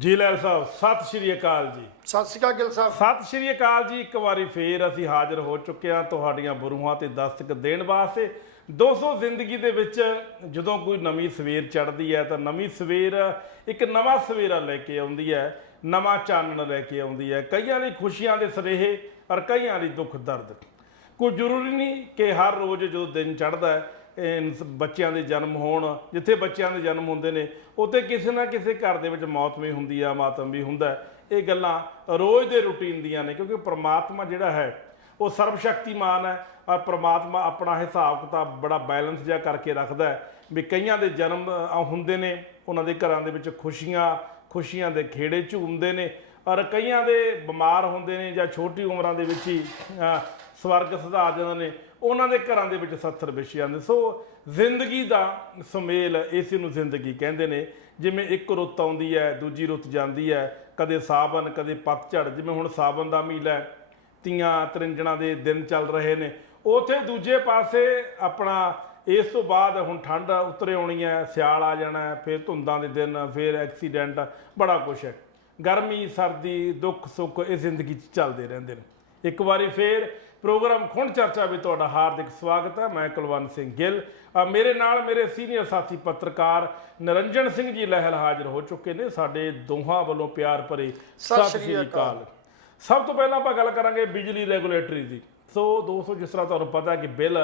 ਜੀ ਲੈਲ ਸਾਹਿਬ ਸਤਿ ਸ਼੍ਰੀ ਅਕਾਲ ਜੀ। ਸਤਿ ਸ਼੍ਰੀ ਅਕਾਲ ਗਿੱਲ ਸਾਹਿਬ। ਸਤਿ ਸ਼੍ਰੀ ਅਕਾਲ ਜੀ। ਇੱਕ ਵਾਰੀ ਫੇਰ ਅਸੀਂ ਹਾਜ਼ਰ ਹੋ ਚੁੱਕੇ ਹਾਂ ਤੁਹਾਡੀਆਂ ਬਰੂਹਾਂ ਤੇ ਦਸਤਕ ਦੇਣ ਵਾਸਤੇ। ਦੋਸਤੋ, ਜ਼ਿੰਦਗੀ ਦੇ ਵਿੱਚ ਜਦੋਂ ਕੋਈ ਨਵੀਂ ਸਵੇਰ ਚੜ੍ਹਦੀ ਹੈ ਤਾਂ ਨਵੀਂ ਸਵੇਰ ਇੱਕ ਨਵਾਂ ਸਵੇਰਾ ਲੈ ਕੇ ਆਉਂਦੀ ਹੈ, ਨਵਾਂ ਚਾਨਣ ਲੈ ਕੇ ਆਉਂਦੀ ਹੈ। ਕਈਆਂ ਲਈ ਖੁਸ਼ੀਆਂ ਦੇ ਸੁਨੇਹੇ ਔਰ ਕਈਆਂ ਲਈ ਦੁੱਖ ਦਰਦ। ਕੋਈ ਜ਼ਰੂਰੀ ਨਹੀਂ ਕਿ ਹਰ ਰੋਜ਼ ਜਦੋਂ ਦਿਨ ਚੜ੍ਹਦਾ ਹੈ ਬੱਚਿਆਂ ਦੇ ਜਨਮ ਹੋਣ, ਜਿੱਥੇ ਬੱਚਿਆਂ ਦੇ ਜਨਮ ਹੁੰਦੇ ਨੇ ਉੱਥੇ ਕਿਸੇ ਨਾ ਕਿਸੇ ਘਰ ਦੇ ਵਿੱਚ ਮੌਤ ਵੀ ਹੁੰਦੀ ਆ, ਮਾਤਮ ਵੀ ਹੁੰਦਾ। ਇਹ ਗੱਲਾਂ ਰੋਜ਼ ਦੇ ਰੂਟੀਨ ਦੀਆਂ ਨੇ, ਕਿਉਂਕਿ ਪ੍ਰਮਾਤਮਾ ਜਿਹੜਾ ਹੈ ਉਹ ਸਰਬ ਸ਼ਕਤੀਮਾਨ ਹੈ ਔਰ ਪ੍ਰਮਾਤਮਾ ਆਪਣਾ ਹਿਸਾਬ ਕਿਤਾਬ ਬੜਾ ਬੈਲੈਂਸ ਜਿਹਾ ਕਰਕੇ ਰੱਖਦਾ ਹੈ ਵੀ ਕਈਆਂ ਦੇ ਜਨਮ ਹੁੰਦੇ ਨੇ, ਉਹਨਾਂ ਦੇ ਘਰਾਂ ਦੇ ਵਿੱਚ ਖੁਸ਼ੀਆਂ ਦੇ ਖੇੜੇ ਝੂਮਦੇ ਨੇ, ਔਰ ਕਈਆਂ ਦੇ ਬਿਮਾਰ ਹੁੰਦੇ ਨੇ ਜਾਂ ਛੋਟੀ ਉਮਰਾਂ ਦੇ ਵਿੱਚ ਹੀ ਸਵਰਗ ਸਿਧਾ ਜਾਂਦੇ ਨੇ, ਉਹਨਾਂ ਦੇ ਘਰਾਂ ਦੇ ਵਿੱਚ ਸੱਥਰ ਵਿਛ ਜਾਂਦੇ। ਸੋ ਜ਼ਿੰਦਗੀ ਦਾ ਸੁਮੇਲ ਇਸੇ ਨੂੰ ਜ਼ਿੰਦਗੀ ਕਹਿੰਦੇ ਨੇ। ਜਿਵੇਂ ਇੱਕ ਰੁੱਤ ਆਉਂਦੀ ਹੈ ਦੂਜੀ ਰੁੱਤ ਜਾਂਦੀ ਹੈ, ਕਦੇ ਸਾਵਨ ਕਦੇ ਪਤਝੜ। ਜਿਵੇਂ ਹੁਣ ਸਾਵਨ ਦਾ ਮਹੀਨਾ ਹੈ, ਤੀਆਂ ਤਰਿੰਜਣਾਂ ਦੇ ਦਿਨ ਚੱਲ ਰਹੇ ਨੇ। ਉੱਥੇ ਦੂਜੇ ਪਾਸੇ ਆਪਣਾ ਇਸ ਤੋਂ ਬਾਅਦ ਹੁਣ ਠੰਡ ਉਤਰੇ ਆਉਣੀ ਹੈ, ਸਿਆਲ ਆ ਜਾਣਾ, ਫਿਰ ਧੁੰਦਾਂ ਦੇ ਦਿਨ, ਫਿਰ ਐਕਸੀਡੈਂਟ, ਬੜਾ ਕੁਛ ਹੈ। ਗਰਮੀ ਸਰਦੀ ਦੁੱਖ ਸੁੱਖ ਇਹ ਜ਼ਿੰਦਗੀ 'ਚ ਚੱਲਦੇ ਰਹਿੰਦੇ ਨੇ। ਇੱਕ ਵਾਰੀ ਫੇਰ ਪ੍ਰੋਗਰਾਮ ਖੁੰਡ ਚਰਚਾ ਵਿੱਚ ਤੁਹਾਡਾ ਹਾਰਦਿਕ ਸਵਾਗਤ ਹੈ। ਮੈਂ ਕੁਲਵੰਤ ਸਿੰਘ ਗਿੱਲ, ਮੇਰੇ ਨਾਲ ਮੇਰੇ ਸੀਨੀਅਰ ਸਾਥੀ ਪੱਤਰਕਾਰ ਨਿਰੰਜਨ ਸਿੰਘ ਜੀ ਲਹਿਲ ਹਾਜ਼ਰ ਹੋ ਚੁੱਕੇ ਨੇ। ਸਾਡੇ ਦੋਹਾਂ ਵੱਲੋਂ ਪਿਆਰ ਭਰੇ ਸਤਿ ਸ਼੍ਰੀ ਅਕਾਲ। ਸਭ ਤੋਂ ਪਹਿਲਾਂ ਆਪਾਂ ਗੱਲ ਕਰਾਂਗੇ ਬਿਜਲੀ ਰੈਗੂਲੇਟਰੀ ਦੀ। ਸੋ ਦੋਸਤੋ, ਜਿਸ ਤਰ੍ਹਾਂ ਤੁਹਾਨੂੰ ਪਤਾ ਕਿ ਬਿੱਲ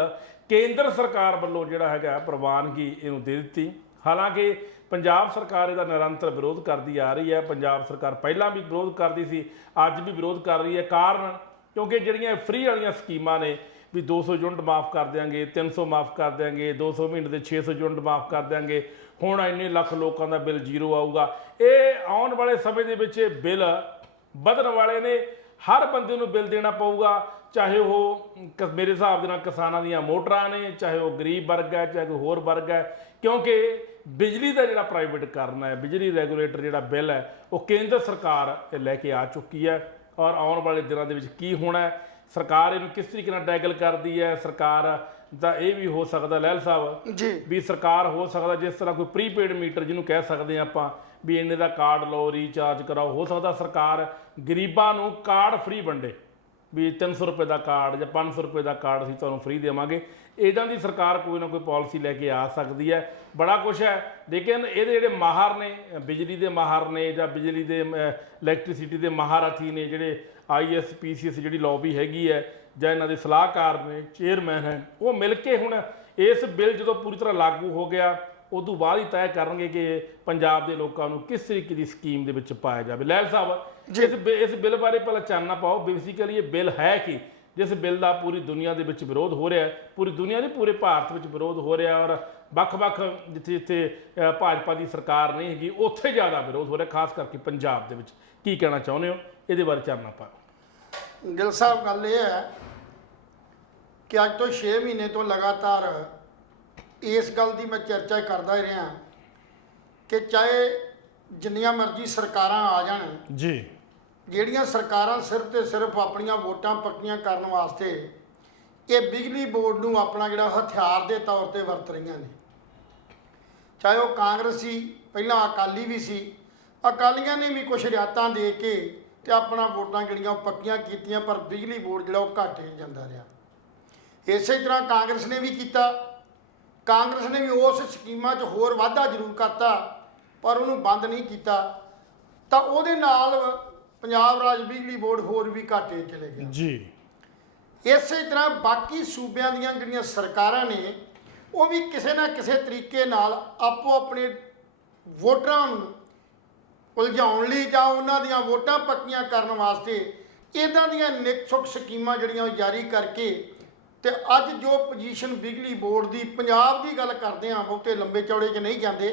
ਕੇਂਦਰ ਸਰਕਾਰ ਵੱਲੋਂ ਜਿਹੜਾ ਹੈਗਾ ਪ੍ਰਵਾਨਗੀ ਇਹਨੂੰ ਦੇ ਦਿੱਤੀ। ਹਾਲਾਂਕਿ ਪੰਜਾਬ ਸਰਕਾਰ ਇਹਦਾ ਨਿਰੰਤਰ ਵਿਰੋਧ ਕਰਦੀ ਆ ਰਹੀ ਹੈ। ਪੰਜਾਬ ਸਰਕਾਰ ਪਹਿਲਾਂ ਵੀ ਵਿਰੋਧ ਕਰਦੀ ਸੀ, ਅੱਜ ਵੀ ਵਿਰੋਧ ਕਰ ਰਹੀ ਹੈ। ਕਾਰਨ ਕਿਉਂਕਿ ਜਿਹੜੀਆਂ ਫ੍ਰੀ ਵਾਲੀਆਂ ਸਕੀਮਾਂ ਨੇ ਵੀ 200 ਯੂਨਿਟ ਮਾਫ ਕਰ ਦਿਆਂਗੇ, 300 ਮਾਫ ਕਰ ਦਿਆਂਗੇ, 200 ਮਹੀਨੇ ਦੇ 600 ਯੂਨਿਟ ਮਾਫ ਕਰ ਦਿਆਂਗੇ, ਹੁਣ ਇੰਨੇ ਲੱਖ ਲੋਕਾਂ ਦਾ ਬਿੱਲ ਜ਼ੀਰੋ ਆਊਗਾ। ਇਹ ਆਉਣ ਵਾਲੇ ਸਮੇਂ ਦੇ ਵਿੱਚ ਇਹ ਬਿੱਲ ਵਧਣ ਵਾਲੇ ਨੇ। ਹਰ ਬੰਦੇ ਨੂੰ ਬਿੱਲ ਦੇਣਾ ਪਊਗਾ, ਚਾਹੇ ਉਹ ਮੇਰੇ ਹਿਸਾਬ ਦੇ ਨਾਲ ਕਿਸਾਨਾਂ ਦੀਆਂ ਮੋਟਰਾਂ ਨੇ, ਚਾਹੇ ਉਹ ਗਰੀਬ ਵਰਗ ਹੈ, ਚਾਹੇ ਕੋਈ ਹੋਰ ਵਰਗ ਹੈ। ਕਿਉਂਕਿ ਬਿਜਲੀ ਦਾ ਜਿਹੜਾ ਪ੍ਰਾਈਵੇਟ ਕਰਨਾ ਹੈ, ਬਿਜਲੀ ਰੈਗੂਲੇਟਰ ਜਿਹੜਾ ਬਿੱਲ ਹੈ ਉਹ ਕੇਂਦਰ ਸਰਕਾਰ ਲੈ ਕੇ ਆ ਚੁੱਕੀ ਹੈ। ਔਰ ਆਉਣ ਵਾਲੇ ਦਿਨਾਂ ਦੇ ਵਿੱਚ ਕੀ ਹੋਣਾ ਹੈ, ਸਰਕਾਰ ਇਹਨੂੰ ਕਿਸ ਤਰੀਕੇ ਨਾਲ ਟੈਕਲ ਕਰਦੀ ਹੈ। ਸਰਕਾਰ ਦਾ ਇਹ ਵੀ ਹੋ ਸਕਦਾ ਲਹਿਲ ਸਾਹਿਬ ਜੀ ਵੀ ਸਰਕਾਰ ਹੋ ਸਕਦਾ ਜਿਸ ਤਰ੍ਹਾਂ ਕੋਈ ਪ੍ਰੀਪੇਡ ਮੀਟਰ ਜਿਹਨੂੰ ਕਹਿ ਸਕਦੇ ਹਾਂ ਆਪਾਂ ਵੀ ਇੰਨੇ ਦਾ ਕਾਰਡ ਲਓ, ਰੀਚਾਰਜ ਕਰਾਓ। ਹੋ ਸਕਦਾ ਸਰਕਾਰ ਗਰੀਬਾਂ ਨੂੰ ਕਾਰਡ ਫ੍ਰੀ ਵੰਡੇ ਵੀ 300 ਰੁਪਏ ਦਾ ਕਾਰਡ ਜਾਂ 500 ਰੁਪਏ ਦਾ ਕਾਰਡ ਅਸੀਂ ਤੁਹਾਨੂੰ ਫ੍ਰੀ ਦੇਵਾਂਗੇ। ਇੱਦਾਂ ਦੀ ਸਰਕਾਰ ਕੋਈ ਨਾ ਕੋਈ ਪਾਲਿਸੀ ਲੈ ਕੇ ਆ ਸਕਦੀ ਹੈ। ਬੜਾ ਕੁਛ ਹੈ, ਲੇਕਿਨ ਇਹਦੇ ਜਿਹੜੇ ਮਾਹਰ ਨੇ, ਬਿਜਲੀ ਦੇ ਮਾਹਰ ਨੇ ਜਾਂ ਬਿਜਲੀ ਦੇ ਇਲੈਕਟ੍ਰੀਸਿਟੀ ਦੇ ਮਹਾਰਥੀ ਨੇ, ਜਿਹੜੇ ISPCS ਜਿਹੜੀ ਲੌਬੀ ਹੈਗੀ ਹੈ ਜਾਂ ਇਹਨਾਂ ਦੇ ਸਲਾਹਕਾਰ ਨੇ, ਚੇਅਰਮੈਨ ਹੈ, ਉਹ ਮਿਲ ਕੇ ਹੁਣ ਇਸ ਬਿੱਲ ਜਦੋਂ ਪੂਰੀ ਤਰ੍ਹਾਂ ਲਾਗੂ ਹੋ ਗਿਆ ਉਦੋਂ ਬਾਅਦ ਹੀ ਤੈਅ ਕਰਨਗੇ ਕਿ ਪੰਜਾਬ ਦੇ ਲੋਕਾਂ ਨੂੰ ਕਿਸ ਤਰੀਕੇ ਦੀ ਸਕੀਮ ਦੇ ਵਿੱਚ ਪਾਇਆ ਜਾਵੇ। ਲਹਿਲ ਸਾਹਿਬ ਇਸ ਬਿੱਲ ਬਾਰੇ ਪਹਿਲਾਂ ਚਾਨਣਾ ਪਾਓ। ਬੇਸਿਕਲੀ ਇਹ ਬਿੱਲ ਹੈ ਕਿ ਜਿਸ ਬਿੱਲ ਦਾ ਪੂਰੀ ਦੁਨੀਆ ਦੇ ਵਿੱਚ ਵਿਰੋਧ ਹੋ ਰਿਹਾ, ਪੂਰੀ ਦੁਨੀਆ ਨਹੀਂ ਪੂਰੇ ਭਾਰਤ ਵਿੱਚ ਵਿਰੋਧ ਹੋ ਰਿਹਾ, ਔਰ ਵੱਖ-ਵੱਖ ਜਿੱਥੇ ਭਾਜਪਾ ਦੀ ਸਰਕਾਰ ਨਹੀਂ ਹੈਗੀ ਉੱਥੇ ਜ਼ਿਆਦਾ ਵਿਰੋਧ ਹੋ ਰਿਹਾ, ਖਾਸ ਕਰਕੇ ਪੰਜਾਬ ਦੇ ਵਿੱਚ। ਕੀ ਕਹਿਣਾ ਚਾਹੁੰਦੇ ਹੋ ਇਹਦੇ ਬਾਰੇ ਚਾਨਣਾ ਪਾਓ। ਗਿੱਲ ਸਾਹਿਬ, ਗੱਲ ਇਹ ਹੈ ਕਿ ਅੱਜ ਤੋਂ 6 ਮਹੀਨੇ ਤੋਂ ਲਗਾਤਾਰ ਇਸ ਗੱਲ ਦੀ ਮੈਂ ਚਰਚਾ ਕਰਦਾ ਹੀ ਰਿਹਾ ਕਿ ਚਾਹੇ ਜਿੰਨੀਆਂ ਮਰਜ਼ੀ ਸਰਕਾਰਾਂ ਆ ਜਾਣ ਜੀ, ਜਿਹੜੀਆਂ ਸਰਕਾਰਾਂ ਸਿਰਫ ਤੇ ਸਿਰਫ ਆਪਣੀਆਂ ਵੋਟਾਂ ਪੱਕੀਆਂ ਕਰਨ ਵਾਸਤੇ ਇਹ ਬਿਜਲੀ ਬੋਰਡ ਨੂੰ ਆਪਣਾ ਜਿਹੜਾ ਹਥਿਆਰ ਦੇ ਤੌਰ ਤੇ ਵਰਤ ਰਹੀਆਂ ਨੇ। ਚਾਹੇ ਉਹ ਕਾਂਗਰਸ ਸੀ, ਪਹਿਲਾਂ ਅਕਾਲੀ ਵੀ ਸੀ, ਅਕਾਲੀਆਂ ਨੇ ਵੀ ਕੁਝ ਰਿਆਇਤਾਂ ਦੇ ਕੇ ਤੇ ਆਪਣਾ ਵੋਟਾਂ ਜਿਹੜੀਆਂ ਉਹ ਪੱਕੀਆਂ ਕੀਤੀਆਂ, ਪਰ ਬਿਜਲੀ ਬੋਰਡ ਜਿਹੜਾ ਉਹ ਘਾਟੇ ਜਾਂਦਾ ਰਿਹਾ। ਇਸੇ ਤਰ੍ਹਾਂ ਕਾਂਗਰਸ ਨੇ ਵੀ ਕੀਤਾ। ਕਾਂਗਰਸ ਨੇ ਵੀ ਉਸ ਸਕੀਮਾਂ 'ਚ ਹੋਰ ਵਾਧਾ ਜ਼ਰੂਰ ਕਰਤਾ, ਪਰ ਉਹਨੂੰ ਬੰਦ ਨਹੀਂ ਕੀਤਾ, ਤਾਂ ਉਹਦੇ ਨਾਲ ਪੰਜਾਬ ਰਾਜ ਬਿਜਲੀ ਬੋਰਡ ਹੋਰ ਵੀ ਘਾਟੇ ਚਲੇ ਗਿਆ ਜੀ। ਇਸੇ ਤਰ੍ਹਾਂ ਬਾਕੀ ਸੂਬਿਆਂ ਦੀਆਂ ਜਿਹੜੀਆਂ ਸਰਕਾਰਾਂ ਨੇ ਉਹ ਵੀ ਕਿਸੇ ਨਾ ਕਿਸੇ ਤਰੀਕੇ ਨਾਲ ਆਪੋ ਆਪਣੇ ਵੋਟਰਾਂ ਨੂੰ ਉਲਝਾਉਣ ਲਈ ਜਾਂ ਉਹਨਾਂ ਦੀਆਂ ਵੋਟਾਂ ਪੱਕੀਆਂ ਕਰਨ ਵਾਸਤੇ ਇੱਦਾਂ ਦੀਆਂ ਨਿੱਕ ਸੁੱਖ ਸਕੀਮਾਂ ਜਿਹੜੀਆਂ ਉਹ ਜਾਰੀ ਕਰਕੇ ਤੇ ਅੱਜ ਜੋ ਪੋਜੀਸ਼ਨ ਬਿਜਲੀ ਬੋਰਡ ਦੀ, ਪੰਜਾਬ ਦੀ ਗੱਲ ਕਰਦੇ ਹਾਂ, ਬਹੁਤੇ ਲੰਬੇ ਚੌੜੇ 'ਚ ਨਹੀਂ ਜਾਂਦੇ,